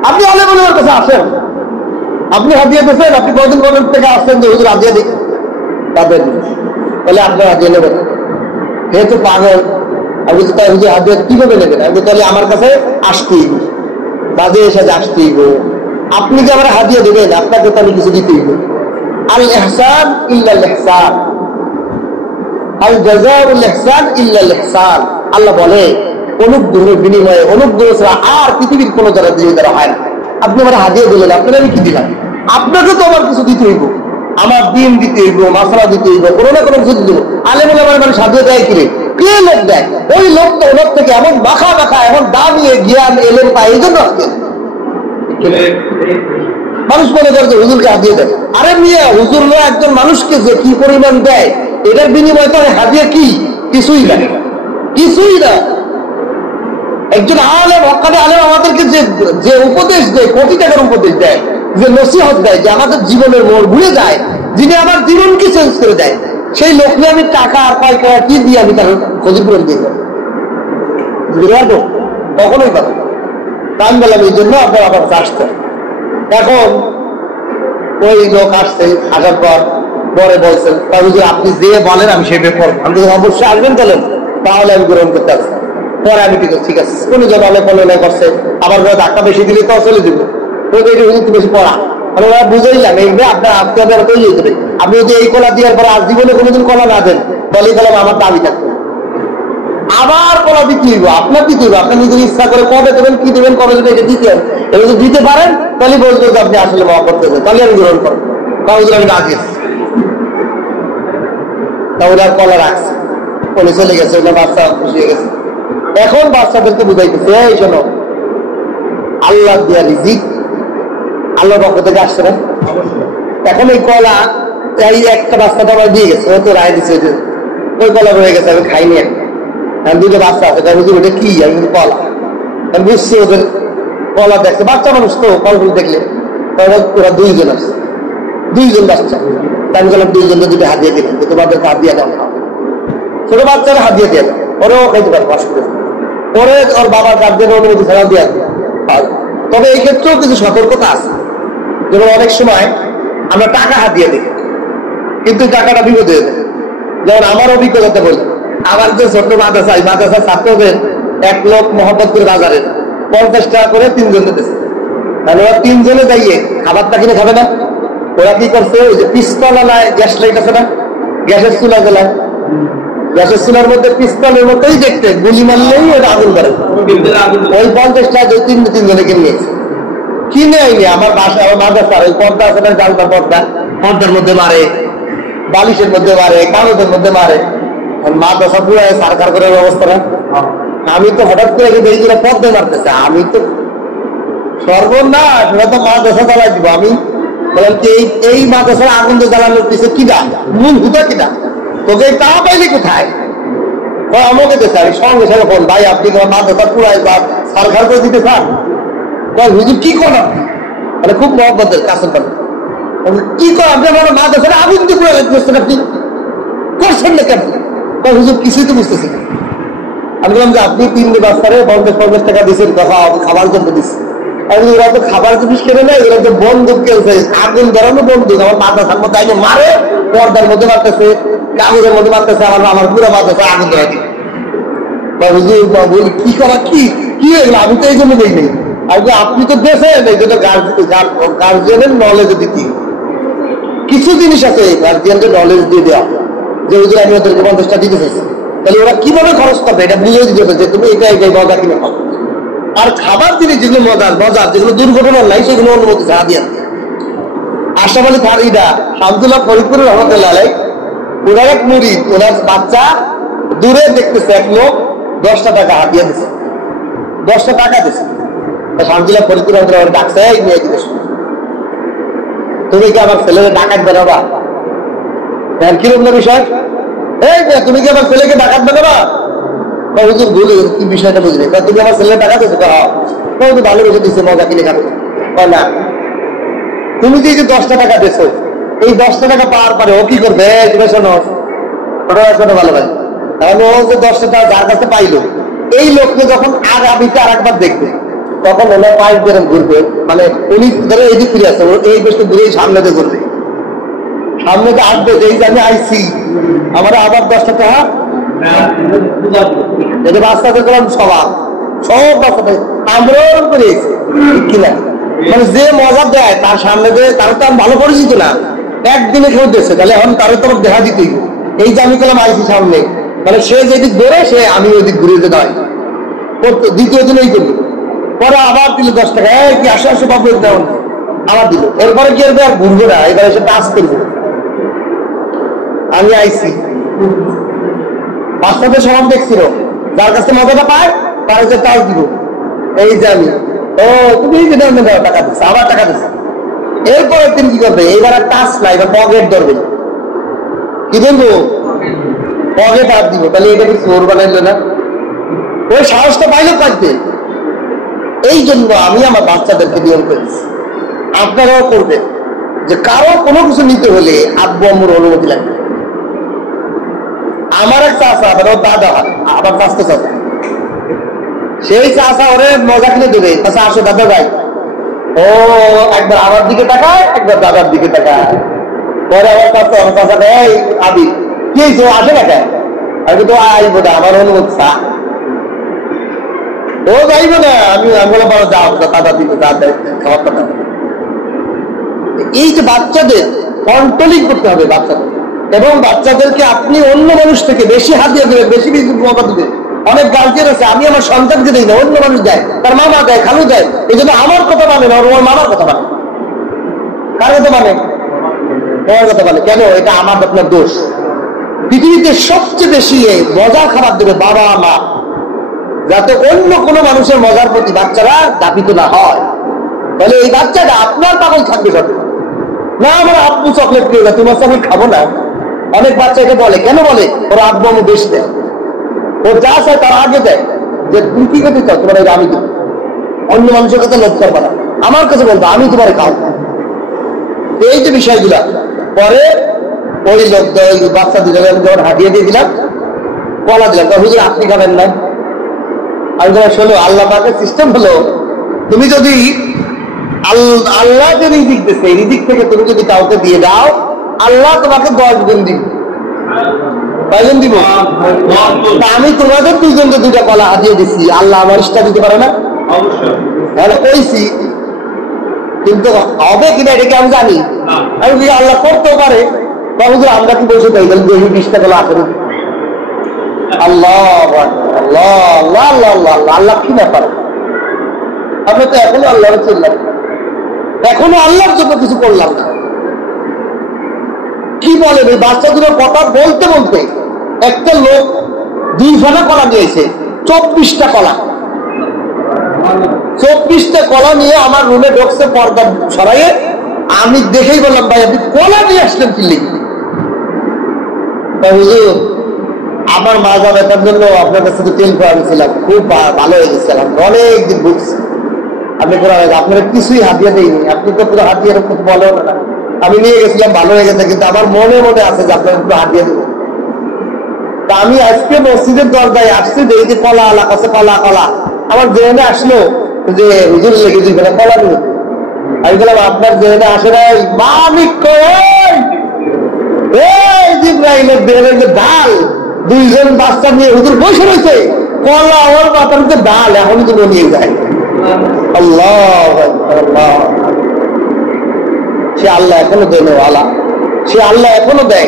আপনি অনেক অনেকের কাছে আসেন, আপনি হাদিয়া দিচ্ছেন, আপনি কদিন কদিন থেকে আসছেন যে হুজুর হাদিয়া দিই তাদের, বলে আপনার হাদিয়া নেবেন, যেহেতু পাগল। আমি তো তাই হুজুর হাদিয়া কিভাবে নেবেন, আমি তাহলে আমার কাছে আসতেই বাজে এসে আসতেই, আপনি যে আমার হাদিয়া দেবেন আপনাকে তো আমি কিছু দিতেই। আল ইহসান ইল্লাল ইহসান, আল জাযাউল ইহসান ইল্লাল ইহসান। আল্লাহ বলে অনুগ্রহের বিনিময়ে অনুগ্রহ ছাড়া আর পৃথিবীর কোনো জায়গা দিয়ে দেওয়া হয় না। আপনি আমার হাদিয়া দিলেন, আপনারা আমি কি দিলাম, আপনাকে তো আমার কিছু দিতে হইব, আমার দিন দিতে হইব, মাসলা দিতে হইব, কোনো না কোনো কিছু দিতে হইব। আলে বলে আমার মানুষ হাদিয়া দেয় কিরে, কে লোক দেয়? ওই লোকটা ওনার থেকে এমন মাখা মাখা এমন দামি জ্ঞান এলেন পায়, এই জন্য মানুষ মনে করে যে হুজুরকে হাদিয়া দেয়। আরে মিয়া, হুজুররা একজন মানুষকে যে কি পরিমাণ দেয় এটার বিনিময়ে তো হাদিয়া কি, কিছুই না, কিছুই না। একজন আলেম, হক্কানি আলেম আমাদেরকে যে উপদেশ দেয়, কোটি টাকার উপদেশ দেয়, যে নসিহত দেয়, যে আমাদের জীবনের মোড় ঘুরে যায়, যিনি আমার জীবনকে চেঞ্জ করে দেয়, সেই লোককে আমি টাকা আর কয়েক টাকা কি দিয়ে আমি তার ক্ষতিপূরণ দিয়ে দেবো? কখনোই পাবো কান বললাম। এই জন্য আপনার আবার আসতেন। এখন ওই লোক আসছে, আসার পর পরে বলছেন আপনি যে বলেন আমি সেই ব্যাপার, আমি অবশ্যই আসবেন বলেন, তাহলে আমি গ্রহণ করতে আসছি। পরে আমি ঠিক আছে, কোন জন অনেক অনেক করছে, আবার ধাক্কা বেশি দিলে তো চলে দিব, বেশি পড়া মানে ওরা বুঝাইলাম এইভাবে আপনার আপনাদের তৈরি হয়ে যাবে। আপনি যদি এই কলা দেওয়ার পরে আর জীবনে কোনোদিন কলা না দেন, বলে গেলাম আমার দাবি থাকবে, আবার কলা দিতে হইব, আপনার দিতে হইব, আপনি নিজের ইচ্ছা করে কবে দেবেন, কি দেবেন, কবে দেবেন, এটা দিতে হবে। এটা যদি দিতে পারেন তাহলে বলবো যে আপনি আসলে মহব্বত করবেন, তাহলে আমি গ্রহণ করবো, তাহলে আমি রাজি আছি। তাহলে আর কলা রাখছে, উনি চলে গেছে, ওটা বাচ্চা খুশি হয়ে গেছে। এখন বাচ্চাদেরকে বুঝাইতেছে, এই শোনো, আল্লাহ দিয়া রিজিক আল্লাহর পক্ষ থেকে আসছে না। এখন এই কলা এই একটা বাচ্চাটা আমার দিয়ে গেছে, ও তো রায় দিচ্ছে, ওই কলা রয়ে গেছে, আমি খাইনি। এখন দুটো বাচ্চা আছে, ওটা কি, আমি কলা, আমি বুঝছি ওদের কলা দেখছে, বাচ্চা মানুষ তো ফলগুলো দেখলে, ওরা দুইজন আসছে, দুইজন বাচ্চা। আমি বললাম দুইজনকে দুটো হাত দিয়ে দিলাম, তোমাদেরকে হাত দিয়ে দাও, ছোট বাচ্চারা হাত দিয়ে দিয়ে ওরাও খাইতে পারে, পরে ওর বাবার গার্জেনের অনুমতি ছাড়াও দিয়ে। তবে এই ক্ষেত্রেও কিছু সতর্কতা আছে, যেমন অনেক সময় আমরা টাকা হাত দিয়ে দিই, কিন্তু টাকাটা বিপদ হয়ে যায়। যেমন আমার অভিজ্ঞতা বলি, আমার যে ছোট্ট মাদ্রাসা, মাদ্রাসার ছাত্রদের এক লোক মহব্বত করে বাজারে 50 টাকা করে 3 জনে দিচ্ছে। তাহলে ওরা 3 জনে যাইয়ে খাবারটা কিনে খাবে না, ওরা কি করছে, ওই যে পিস্তলায় গ্যাস লাইট আছে না, গ্যাসের চুলা জ্বালায়, গ্যাসের চুলার মধ্যে পিস্তলের মধ্যেই দেখতে গুলি মারলেই ওটা আগুন করে। ওই 50 টাকা 3 জনে কিনে আইনি আমার বাসা, আমার মাদ্রাসার ওই পর্দা আছে না, জানতার পর্দা, পর্দার মধ্যে মারে, বালিশের মধ্যে মারে, কাগজের মধ্যে মারে। মাদ্রাসা পুরো সরকার করে ব্যবস্থা না। আমি তো হঠাৎ করে দেখি পর্দায় মারতেছে, আমি তো সর্বনাশ, ওরা তো মাদ্রাসা জ্বালাই দিব। আমি বললাম কি এই মাদ্রাসার আগুন জ্বালানোর পিছিয়ে কিনা মূল হুদা কিনা, তোকে তা পাইলি কোথায়? আমাকে দেশে আমি সঙ্গে সঙ্গে বল, ভাই আপনি মাদ্রাসা পুরাই বা সরকার করে দিতে চান? হুজুর কি করেন, মানে খুব মহব্বতের কাছে কি করেন আপনি, আমার মাদ্রাসার আগুন দিয়ে পুরা করছেন, আপনি করছেন না কেন? হুজুর কিছুই তো বুঝতেছি না। আমি বললাম যে আপনি 3 বাচ্চারে 50 টাকা দিচ্ছেন, খাবার জন্য দিচ্ছেন, ওরা তো খাবার জিনিস কেনে নেয়, ওরা তো বন্দুক খেলছে, আগুন ধরানো বন্দুক আমার মাদ্রাসার মধ্যে আগে মারে, পর্দার মধ্যে মারতেছে, কাগজের মধ্যে মারতেছে, আমার পুরো মাদ্রাসা আগুন ধরা দিই। কি করা, কি কি হয়ে গেল? আমি তো এই জন্য দেই নেই। আপনি তো দেখেন এই জন্য গার্জিয়ানের নলেজ দিতে কিছু জিনিস আছে, গার্জিয়ানদের নলেজ দিয়ে দেওয়া, যে ওদের আমি ওদেরকে 50 টাকা দিতে চাইছি, তাহলে ওরা কিভাবে খরচ করবে এটা বুঝিয়ে দিতে হবে, যে তুমি এটা এই মজা কিনে খাও। আর খাবার জিনিস যেগুলো মজার যেগুলো দুর্ঘটনার নাই, সেগুলো অনুমতি ছাড়া দিয়ে। আশরাফ আলী থারিদা, শামসুল্লাহ ফরিদপুরের রহমতুল্লাহ আলাইহি, ওনার এক মুরিদ, ওনার বাচ্চা দূরে দেখতেছে, এক লোক 10 টাকা হাতিয়ে দিচ্ছে, 10 টাকা দিচ্ছে। শামসুল্লাহ ফরিদপুর ডাকছে, এই মেয়ে দিতে তুমি কি আমার ছেলেকে ডাকাত বানাবা? কিরকম বিষয়? এই তুমি কি আমার ছেলেকে ডাকাত বানাবা? হুজুর ভুলে কি বিষয়টা বুঝলে? তুমি আমার ছেলে টাকা দিচ্ছ? তো ভালোবেসে দিচ্ছে, মজা কিনে খাবে না। তুমি যে 10টা টাকা দিছো, এই 10টা টাকা পাওয়ার পরে ও কি করবে? তুমি শোনো, শোনো ভালো ভাই, তাহলে ও যে 10টা টাকা যার কাছে পাইলো, এই লোককে যখন আগামীতে আর একবার দেখবে, তখন ওরা পাইপ যেরকম ঘুরবে, মানে উনি ধরো এদিক ফিরে আসছে, এই বস্তু ঘুরে সামনেতে ঘুরবে, সামনেতে আসবে যে আমি আইসি, আমার আবার 10টা টাকা। এটা বাচ্চাদের করলাম স্বভাব, সব বাচ্চাদের আমরাও করে কিনা, মানে যে মজা দেয় তার সামনে দিয়ে, তার তো আমি ভালো পরিচিত না, একদিনে কেউ দিচ্ছে, তাহলে এখন তারও তো দেখা দিতেই। এই যে আমি করলাম আইসি সামনে, মানে সে যেদিক ঘুরে সে আমি ওইদিক ঘুরে যেতে হয়, দ্বিতীয় দিন এই করবো, পরে আবার দিল 10 টাকা, কি আসে আসে বাবু দেওয়া, আবার দিল, এরপরে কি করবে? আর ঘুরবো না, এবার এসে টাচ করবো, আমি আইসি। বাচ্চাদের স্বভাব দেখছিল, যার কাছে মজাটা পায় তার কাছে টাচ দিব, এই যে আমি, ও তুমি টাকা দিচ্ছ, আবার টাকা দিচ্ছ, এরপরে দিন কি করবে? এইবার আর টাচ নাই, এবার পকেট ধরবে, কি বলবো? পকেট হাত দিব, তাহলে এটা কি চোর বানাইলো না? ওই সাহসটা পাইলে পাইতে। এই জন্য আমি আমার বাচ্চাদেরকে নিয়ম করেছি, আপনারাও করবেন, যে কারো কোনো কিছু নিতে হলে আব্বু আম্মুর অনুমতি লাগবে। আমার এক চাষা, ওর দাদা হয়, আবার চাষতে চাষা, সেই চাষা ওরে মজা কিনে দেবে, আচ্ছা আসো দাদা ভাই, ও একবার আমার দিকে তাকায়, একবার দাদার দিকে তাকায়, পরে আমার চাষা, আমার চাষা এই আবি কি হয়েছে, আসে না কেন? আমি তো আইবো না, আমার অনুমতি চা, ও যাইবো না, আমি বলো যাও দাদা দিবে, দাদা খাবার কথা। এই যে বাচ্চাদের কন্ট্রোলিং করতে হবে বাচ্চাদের, এবং বাচ্চাদেরকে আপনি অন্য মানুষ থেকে বেশি হাতিয়ে দেবেন, বেশি বেশি মজা দেবেন। অনেক গার্জিয়ান আছে, আমি আমার সন্তানকে দিই না, অন্য মানুষ দেয়, তার মামা দেয়, খালু দেয়, এই জন্য আমার কথা মানে না, ওর মামার কথা মানে। কার কথা মানে? তোমার কথা মানে। কেন? এটা আমার আপনার দোষ। পৃথিবীতে সবচেয়ে বেশি মজার খাবার দেবে বাবা মা, যাতে অন্য কোনো মানুষের মজার প্রতি বাচ্চারা দাপিত না হয়। তাহলে এই বাচ্চাটা আপনার পাগল থাকবে সাথে না, আমার আব্বু চকলেট পেয়ে যায়, তোমার চকলেট খাবো না। অনেক বাচ্চা এটা বলে, কেন বলে? ওর আব্বু আমি বেশি দেয়, ও যা চায় তার আগে দেয়, যে তুমি কি করতে চাও, তোমার আমি দেবো, অন্য মানুষের কাছে লোভ করবো না, আমার কাছে বলবো আমি তোমার খাও। এই যে বিষয়গুলা পরে ওই লোক ওই বাচ্চা দুজনে আমি যখন হাঁটিয়ে দিয়ে দিলাম, কলা দিলাম, হুজুর আপনি খাবেন না। আমি যখন শোনো, আল্লাহ পাকের সিস্টেম হলো, তুমি যদি আল্লাহ যে রিজিক দিচ্ছে, এই রিজিক থেকে তুমি যদি কাউকে দিয়ে দাও, আল্লাহ তোমাকে 10 গুণ দিবে। কয়জন দিব? আমি তোমাদের 2 জনকে 2টা কলা হাতিয়ে দিচ্ছি, আল্লাহ আমার ইচ্ছা দিতে পারে না? তাহলে কইছি, কিন্তু হবে কিনা এটাকে আমি জানি। আমি যদি আল্লাহ করতেও পারে, তাহলে আমরা কি বসে তাই 20-20টা কলা আসে। আল্লাহ আল্লাহ আল্লাহ আল্লাহ আল্লাহ আল্লাহ, কি ব্যাপার? আমরা তো এখনো আল্লাহর চললাম, এখনো আল্লাহর জন্য কিছু করলাম না। কি বলেন? এই বাচ্চাদের কথা বলতে বলতে একটা লোক 2 ফানা কলা নিয়েছে, 24টা কলা, 24টা কলা নিয়ে আমার রুমে ঢুকছে, পর্দা সরাইয়ে। আমি দেখেই বললাম, ভাই আপনি কলা নিয়ে আসলেন কি লিখে? হুজুর আমার মাজা ব্যথার জন্য আপনার কাছে তো তেল করেছিলাম, খুব ভালো হয়ে গেছিলাম, অনেকদিন ভুগছি। আপনি আপনারা কিছুই হাতিয়ে দেয়নি, আপনি তো পুরো হাতিয়ে বলো না। আমি নিয়ে গেছিলাম, ভালো হয়ে গেছে, কিন্তু আমার মনে মনে আছে যে আপনার একটু হাতিয়ে দেবো। তা আমি আজকে মসজিদের দরজায় আসছি, দেখি যে কলা আলা কাছে কলা কলা, আমার জেনে আসলো যে হুজুর লেগে যাবে কলা নিয়ে। আমি বললাম, আপনার জেনে আসে নাই? মালিক ডাল 2 জন বাচ্চা নিয়ে হুজুর বসে রয়েছে, কলা ওর মাথার মধ্যে ডাল, এখনই তো নিয়ে যায়। আল্লাহ আল্লাহ, সে আল্লাহ এখনো দেয়, সে আল্লাহ এখনো দেয়।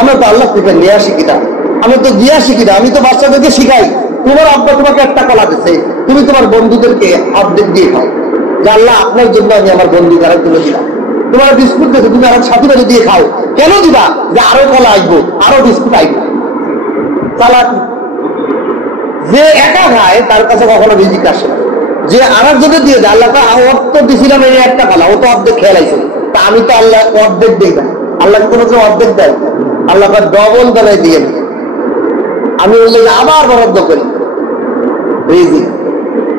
আমরা তো আল্লাহ থেকে নিয়ে আসি কিনা, আমরা তো দিয়ে আসি কিনা। আমি তো বাচ্চাদেরকে শিখাই, তোমার আব্বা তোমাকে একটা কলা দিচ্ছে, তুমি তোমার বন্ধুদেরকে অর্ধেক দিয়ে খাও, যে আল্লাহ আপনার জন্য আমি আমার বন্ধু কারা তুলে দিলাম। তোমার বিস্কুট দিচ্ছে, তুমি আর সাথী বাজে দিয়ে খাও, কেন দিবা? যে আরো কলা আসবো, আরো বিস্কুট আসবো। চালাকি। যে একা খায় তার কাছে কখনো রিজিক আসে না, যে আর একজনে দিয়ে দেয়। আল্লাহ ওর তো দিছিলাম এই একটা কলা, ও তো অর্ধেক খেয়ালাইছে, তা আমি তো আল্লাহ অর্ধেক দিই না, আল্লাহকে কোনো অর্ধেক দেয়, আল্লাহ ডবল বেলায় দিয়ে আমি বললে আবার বরাদ্দ করি রিজিক।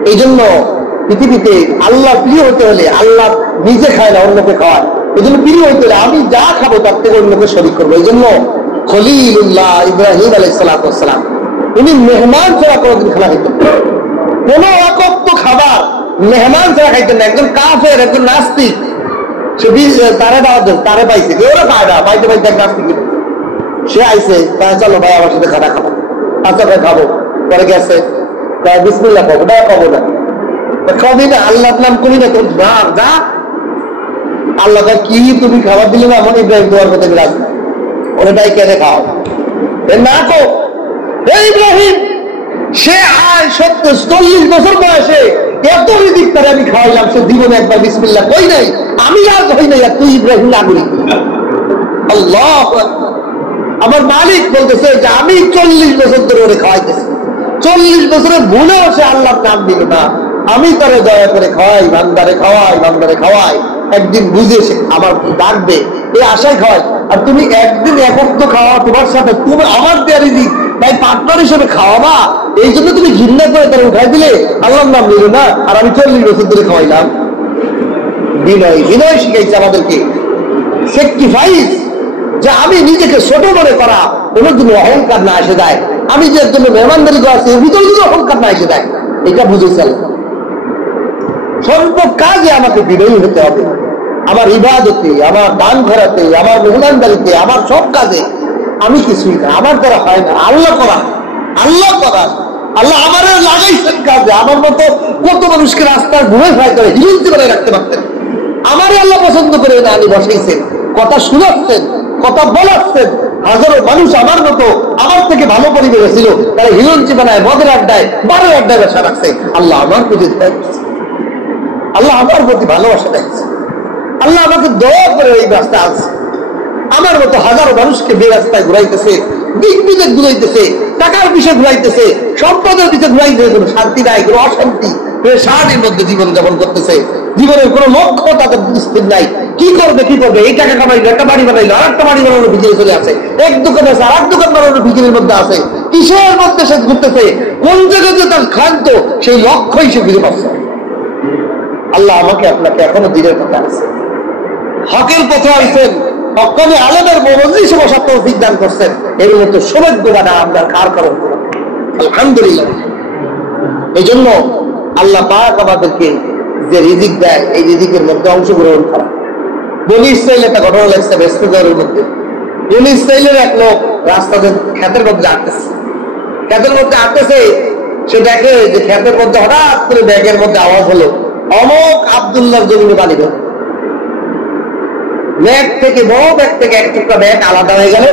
এই জন্য পৃথিবীতে আল্লাহ প্রিয় হতে হলে আল্লাহ নিজে খায় না, অন্যকে খাওয়ায়। এই জন্য প্রিয় হতে হলে আমি যা খাবো তার থেকে অন্যকে শরীক করবো। এই জন্য খলিলুল্লাহ ইব্রাহিম আলাইহিস সালাম উনি মেহমান ছাড়া কোনোদিন খানা খাইতেন না। কোন অকপ্ত খাবার মেহমান ছাড়া খাইতেন না। একজন কাফের, একজন নাস্তিক, সে তারে দাওয়াত তারে পাইছে, ওরা খায় না, পাইতে পাইতে এক নাস্তিক সে আইসে, চলো ভাই আমার সাথে খানা খাবো। আচ্ছা ভাই খাবো। পরে গেছে, বিসমিল্লাহ খাবো না, খাবো না, খাবি না, আল্লাহ নাম করি না, তোর যা। আল্লাহ কি তুমি খাবার দিলে না, এমন ইব্রাহিম তোমার কথা বিরাজ ওটাই কেনে খাও না কো ইব্রাহিম। সে আয় 40 বছর বয়সে এত রিজিক তারে আমি খাওয়াইলাম, সে জীবনে একবার বিসমিল্লাহ কই নাই, আমি আর কই নাই, আর তুই ইব্রাহিম না করি। আল্লাহ আমার মালিক বলতেছে যে আমি 40 বছর ধরে ওরে খাওয়াইতেছি, 40 বছরে ভুলেও সে আল্লাহর নাম দিল না। আমি তারে দয়া করে খাওয়াই, বান্দারে খাওয়াই, বান্দারে খাওয়াই, একদিন বুঝে সে আমার ডাকবে এই আশায় খাওয়াই। আর তুমি একদিন একত্র খাওয়া তোমার সাথে, তুমি আমার দেয়া রিজিক তাই পার্টনার হিসেবে খাওয়াবা, এই জন্য তুমি ঘৃণা করে তারা উঠাই দিলে, আল্লাহর নাম নিল না, আর আমি 40 বছর ধরে খাওয়াইলাম। বিনয়, বিনয় শিখাইছে আমাদেরকে, স্যাক্রিফাইস, যে আমি নিজেকে ছোট মনে করা, কোনো দিন অহংকার না এসে যায়। আমি যে জন্য মেহমানদারি করাচ্ছি এর ভিতরে যদি অহংকার না এসে যায়, এটা বুঝেছে। সর্ব কাজে আমাকে বিনয়ী হতে হবে। আমার ইবাদতে, আমার দান ঘরাতে, আমার মেহমানদারিতে, আমার সব কাজে আমি কিছুই না, আমার দ্বারা হয় না, আল্লাহ করা, আল্লাহ করা। আল্লাহ আমার লাগাইছেন কাজে। আমার মতো কত মানুষকে রাস্তার ঘুরে ফেরাই করে হিলতে করে রাখতে পারতেন, আমারে আল্লাহ পছন্দ করে না আনি বসাইছেন, কথা শুনাচ্ছেন, কথা বলাচ্ছেন। হাজারো মানুষ আমার মতো, আমার থেকে ভালো পরিবেশে ছিল, তারা হিলঞ্চি বানায়, মদের আড্ডায়, বারের আড্ডায় বসা রাখছে। আল্লাহ আমার প্রতি, আল্লাহ আমার প্রতি ভালোবাসা দেখছে, আল্লাহ আমাকে দয়া করে এই রাস্তা আছে। আমার মতো হাজারো মানুষকে বেরাস্তায় ঘুরাইতেছে, দিক বিদেক ঘুরাইতেছে, টাকার পিছিয়ে ঘুরাইতেছে, সম্পদের পিছিয়ে ঘুরাইতেছে, কোনো শান্তি নাই, কোনো অশান্তি, সারাদিনের মধ্যে জীবন যাপন করতেছে। জীবনের কোনো লক্ষ্য তাদের স্থির নাই, কি করবে কি করবে, এই টাকা কামাইলো, একটা বাড়ি বানাইলো, আর একটা বাড়ি বানানোর ভিতরে চলে আছে, এক দোকানে আছে, আর এক দোকান বানানোর ভিতরের মধ্যে আছে, কিসের মধ্যে সে ঘুরতেছে, কোন জায়গাতে তার ক্লান্ত, সেই লক্ষ্যই সে খুঁজে পাচ্ছে। আল্লাহ আমাকে আপনাকে এখনো দিনের কথা আছে, হকের পথে আইছেন, হকানি আলেমের মজলিসে বসার তৌফিক দান করছেন, এর মতো সৌভাগ্যবান আমরা কার কারণ আলহামদুলিল্লাহ। এই জন্য আল্লাহ পাক আমাদেরকে যে রিজিক দেয়, এই রিজিকের মধ্যে অংশগ্রহণ করা। বনি ইসরাইলের একটা ঘটনা লাগছে বেস্তের মধ্যে। বনি ইসরাইলের এক লোক রাস্তাতে ক্ষেতের মধ্যে আটতেছে, ক্ষেতের মধ্যে আটতেছে, সে দেখে যে ক্ষেতের মধ্যে হঠাৎ করে ব্যাগের মধ্যে আওয়াজ হলো, অমক আব্দুল্লাহর জমিনে পানি দেব। ব্যাগ থেকে, বড় ব্যাগ থেকে এক টুকরা ব্যাগ আলাদা হয়ে গেল,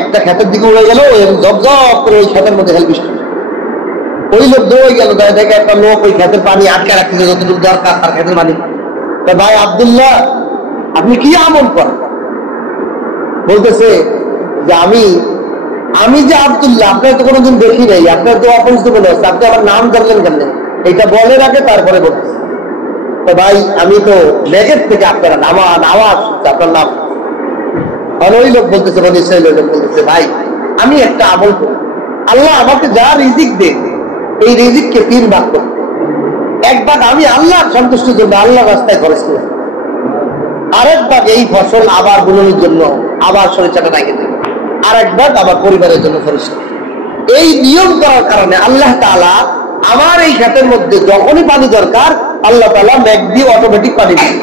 একটা ক্ষেতের দিকে উড়ে গেল, জব জব করে ওই ক্ষেতের মধ্যে হেল বৃষ্টি। ওই লোক দৌড়ে গেল, দেখে একটা লোক ওই ক্ষেতের পানি আটকে রাখতেছে, যতটুকু দরকার তার ক্ষেতের পানি। ভাই আব্দুল্লাহ, আপনি কি আমল করেন? বলতেছে যে আমি যে আব্দুল্লাহ, আপনার তো কোনোদিন দেখি নাই, আপনার তো অপরিচিত বলে হচ্ছে, আপনি আমার নাম জানলেন কেন? এটা বলে রাখে, তারপরে বলতেছে ভাই আমি তো ব্যাগের থেকে আপনারা আওয়াজ আপনার নাম। আর ওই লোক বলতেছে, বলতেছে ভাই আমি একটা আমল করি, আল্লাহ আমাকে যা রিজিক দেন, এই রিজিককে 3 ভাগ করি। এক ভাগ আমি আল্লাহর সন্তুষ্টির জন্য আল্লাহর রাস্তায় খরচ করি, আরেক ভাগ এই ফসল আবার বুননের জন্য, আবার শরীরচাটা লাগিয়ে দেব, আরেক ভাগ আবার পরিবারের জন্য খরচ করি। এই নিয়ম করার কারণে আল্লাহ তাআলা আমার এই ক্ষেতের মধ্যে যখনই পানি দরকার, আল্লাহ তাআলা মেঘ দিয়ে অটোমেটিক পানি দিবে,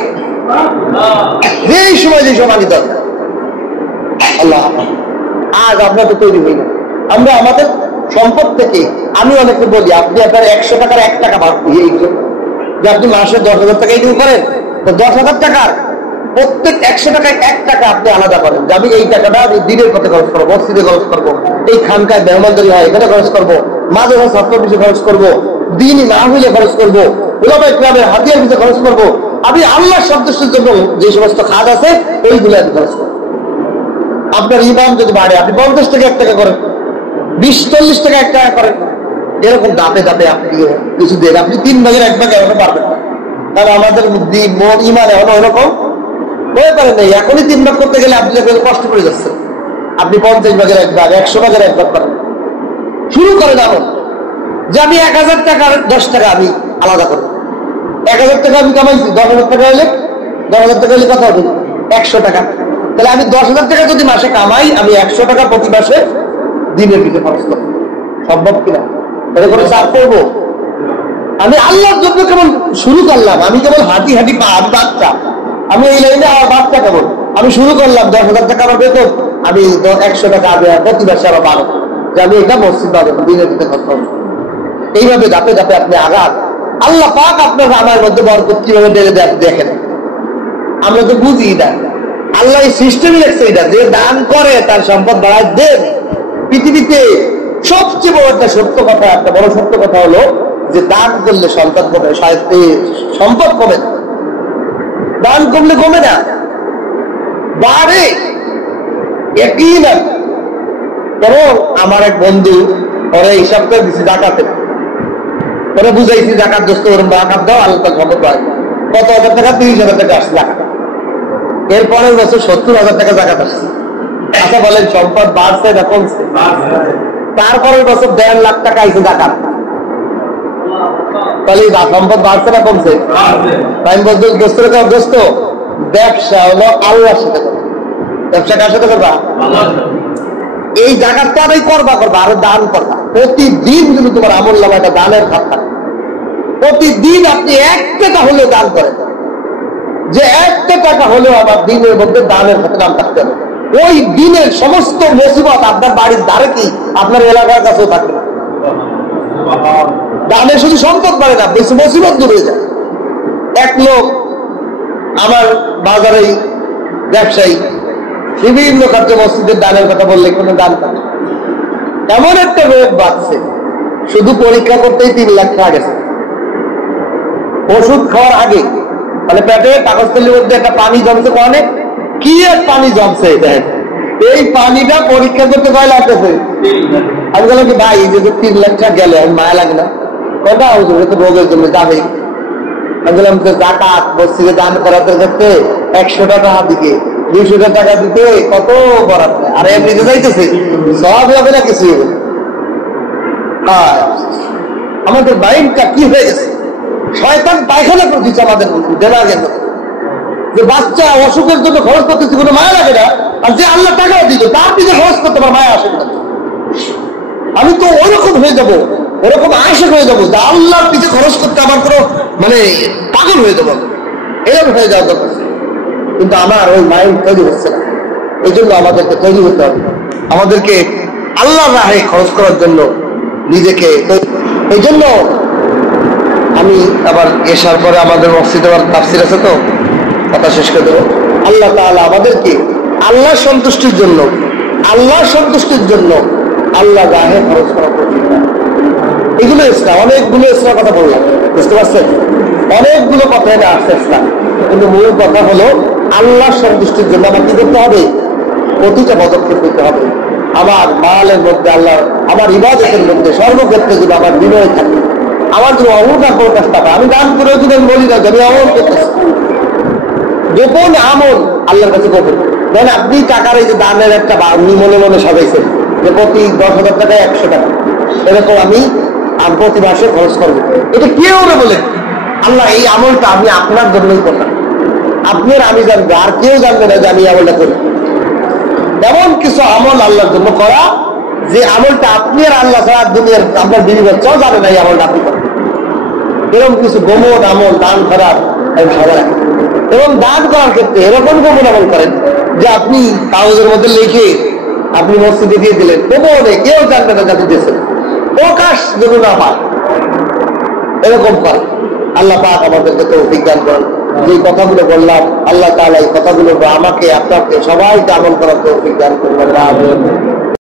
যেই সময় যে সময় পানি দরকার। আল্লাহ আজ আমরা তো তৈরি হই না, আমরা আমাদের সম্পদ থেকে, আমি অনেকে বলি আপনি আপনার 100 টাকার 1 টাকা ভাগ দিয়ে, যে আপনি মাসে 10,000 টাকা ইনকাম করেন, তো 10,000 টাকার প্রত্যেক 100 টাকায় 1 টাকা আপনি আলাদা করেন, যে আমি এই টাকাটা আমি দিনের পথে খরচ করবো, মসজিদে খরচ করবো, এই খানকায় মেহমানদারি হয় এখানে খরচ করবো, মাদ্রাসা ছাত্র পিছিয়ে খরচ করবো, দিনই মাহফিলে খরচ করবো, ওলামায়ে কেরামের হাদিয়ার পিছিয়ে খরচ করবো। আমি আল্লাহর সন্তুষ্টির জন্য যে সমস্ত কাজ আছে ওইগুলো আমি খরচ করবো। আপনার ইমান যদি বাড়ে, আপনি 50 টাকা 1 টাকা করেন, 20-40 টাকা 1 টাকা করেন, এরকম দাপে দাপে আপনি কিছু দেন। আপনি 3 ভাগের 1 ভাগ এখনো পারবেন না, কারণ আমাদের ইমান এখনো এরকম হয়ে পারে নাই। এখনই 3 ভাগ করতে গেলে আপনি কষ্ট করে যাচ্ছেন। আপনি 50 ভাগের 1 ভাগ, 100 ভাগের 1 ভাগ করেন। শুরু করেন আমল যে আমি 1000 টাকার 10 টাকা আমি আলাদা করবো। 1000 টাকা আমি কামাইছি, 10,000 টাকা হলে 10,000 টাকা হলে কত হবে? 100 টাকা। তাহলে আমি 10,000 টাকা যদি মাসে কামাই, আমি 100 টাকা প্রতি মাসে দিনের দিকে খরচ করবো। সম্ভব কিনা? এটা করে চাপ করবো? আমি আল্লাহর জন্য কেবল শুরু করলাম। আমি কেবল হাঁটি হাঁটি বাচ্চা, আমি এই লাইনে আর বাচ্চা কেবল আমি শুরু করলাম। 10,000 টাকা আমার বেতন, আমি 100 টাকা প্রতি মাসে আবার বাড়ো যে আমি এটা মসজিদ বাড়বো, দিনের দিকে খরচ করবো। এইভাবে ধাপে ধাপে আপনি আগান। আল্লাহ পাক আপনার আমার মধ্যে বরকত কিভাবে ঢেলে দেয় দেখেন। আমরা তো বুঝি না, আল্লাহ এই সিস্টেমই রেখেছে এটা, যে দান করে তার সম্পদ বাড়ায় দেন। পৃথিবীতে সবচেয়ে বড় একটা সত্য কথা, একটা বড় সত্য কথা হলো যে দান করলে সন্তান কমে, সম্পদ কমে। দান করলে কমে না, বাড়ে। একই না। এবং আমার এক বন্ধু, ওরা হিসাব করে দিচ্ছি জাকাতে, ওরা বুঝাইছি জাকাত দোস্ত ওরম জাকাত দাও, আল্লাহ তার সম্পদ বাড়ে। কত হাজার টাকা? 30,000 টাকা আসছে জাকাত। এরপরের বছর 70,000 টাকা জাকাত আসছে। আচ্ছা বলেন, সম্পদ বাড়ছে না কমছে? তারপরের বছর 1.5 লাখ টাকা আইছে জাকাত। তাহলে সম্পদ বাড়ছে না কমছে? আমি বলতে দোস্ত, ব্যবসা হলো আল্লাহর সাথে করবা। ব্যবসা কার সাথে করবা? এই জাকাতটা আমি করবা আরো দান করবা। প্রতিদিন কিন্তু তোমার আমল নামাটা দানের খাত থাকে। প্রতিদিন আপনি 1 টাকা হলেও দান করেন, যে 1 টাকা হলেও আমার দিনের মধ্যে দানের খাতে নাম থাকতে হবে। ওই দিনের সমস্ত মুসিবত আপনার বাড়ির দ্বারে কি আপনার এলাকার কাছেও থাকবে না। দানের শুধু সম্পদ বাড়ে না, বেশি মুসিবত দূর হয়ে যায়। এক লোক আমার বাজারে ব্যবসায়ী, বিভিন্ন কার্য মসজিদের দানের কথা বললে কোনো দান পাবে। এমন একটা রোগ বাড়ছে, শুধু পরীক্ষা করতেই 3 লাখ টাকা গেছে। ওষুধ খাওয়ার আগে মানে পেটে পাকস্থলীর মধ্যে একটা পানি জমছে, অনেক কি এক পানি জমছে। এই পানিটা পরীক্ষা করতে কয় লাখ গেছে? আমি বললাম কি ভাই, যে 3 লাখ টাকা গেলে আমি মায়া লাগে না? কথা তো রোগের জন্য যাবে। আমি বললাম যে জাকাত মসজিদে দান করাতে করতে 100 টাকা দিকে 200 টাকা দিতে কত বরাদ, আর এমনিতে যাইতেছে সব হবে না কিছু হবে। আমাদের মাইন্ডটা কি হয়ে গেছে? শয়তান পায়খানা করে দিচ্ছে আমাদের দেমাগের মধ্যে, যে বাচ্চা অসুখের জন্য খরচ করতেছে কোনো মায়া লাগে না, আর যে আল্লাহ টাকাও দিল তার দিকে খরচ করতে আমার মায়া আসে না। আমি তো ওরকম হয়ে যাবো, ওরকম আশা হয়ে যাবো যে আল্লাহর পিছে খরচ করতে আমার কোনো মানে পাগল হয়ে যাবো, এরকম হয়ে যাওয়া দরকার। কিন্তু আমার ওই মাইন্ড তৈরি হচ্ছে না। এই জন্য আমাদেরকে তৈরি হতে হবে, আমাদেরকে আল্লাহর রাহে খরচ করার জন্য নিজেকে। এই জন্য আমি আবার এসার পরে আমাদের মসজিদে আবার তাফসির আছে, তো কথা শেষ করে দেবো। আল্লাহ তাআলা আমাদেরকে আল্লাহর সন্তুষ্টির জন্য আল্লাহ রাহে খরচ করা প্রয়োজন। এগুলো ইসলাম, অনেকগুলো ইসলাম কথা বললাম, বুঝতে পারছেন? অনেকগুলো কথা এটা আসছে ইসলাম, কিন্তু মূল কথা হলো আল্লাহর সন্তুষ্টির জন্য আমার কি করতে হবে? প্রতিটা পদক্ষেপ নিতে হবে। আমার মালের মধ্যে আল্লাহ, আমার ইবাদতের মধ্যে সর্বক্ষেত্রে যদি আমার বিনয় থাকে, আমার যদি অহংকার প্রকাশ থাকে, আমি দান করে যদি আমি বলি না যে আমি আমল করতেছি, গোপন আমল আল্লাহর কাছে গোপন। মানে আপনি টাকার এই যে দানের একটা আপনি মনে মনে সাজাইছেন যে প্রতি 10,000 টাকায় 100 টাকা, এরকম আমি প্রতি মাসে খরচ করবো, এটা কেউ না বলে আল্লাহ এই আমলটা আমি আপনার জন্যই করলাম, আপনি আর আমি জানবো, আর কেউ জানবে না যে আমি আমলটা করি। এমন কিছু আমল আল্লাহর জন্য করা যে আমলটা আপনি আর আল্লাহ ছাড়া দুনিয়ার আপনার বিবি বাচ্চাও জানে না এই আমলটা আপনি করেন। এরকম কিছু গোপন আমল দান করার সবাই রাখেন, এবং দান করার ক্ষেত্রে এরকম গোপন আমল করেন যে আপনি কাগজের মধ্যে লিখে আপনি মসজিদে দিয়ে দিলেন, গোপনে কেউ জানবে না যাতে দিয়েছেন, প্রকাশ যেন না পায়, এরকম করেন। আল্লাহ পাক আমাদেরকে তৌফিক দান করেন। যে কথাগুলো বললাম আল্লাহ তাআলা এই কথাগুলো আমাকে আপনাকে সবাইকে আমল করার তৌফিক দান করবেন।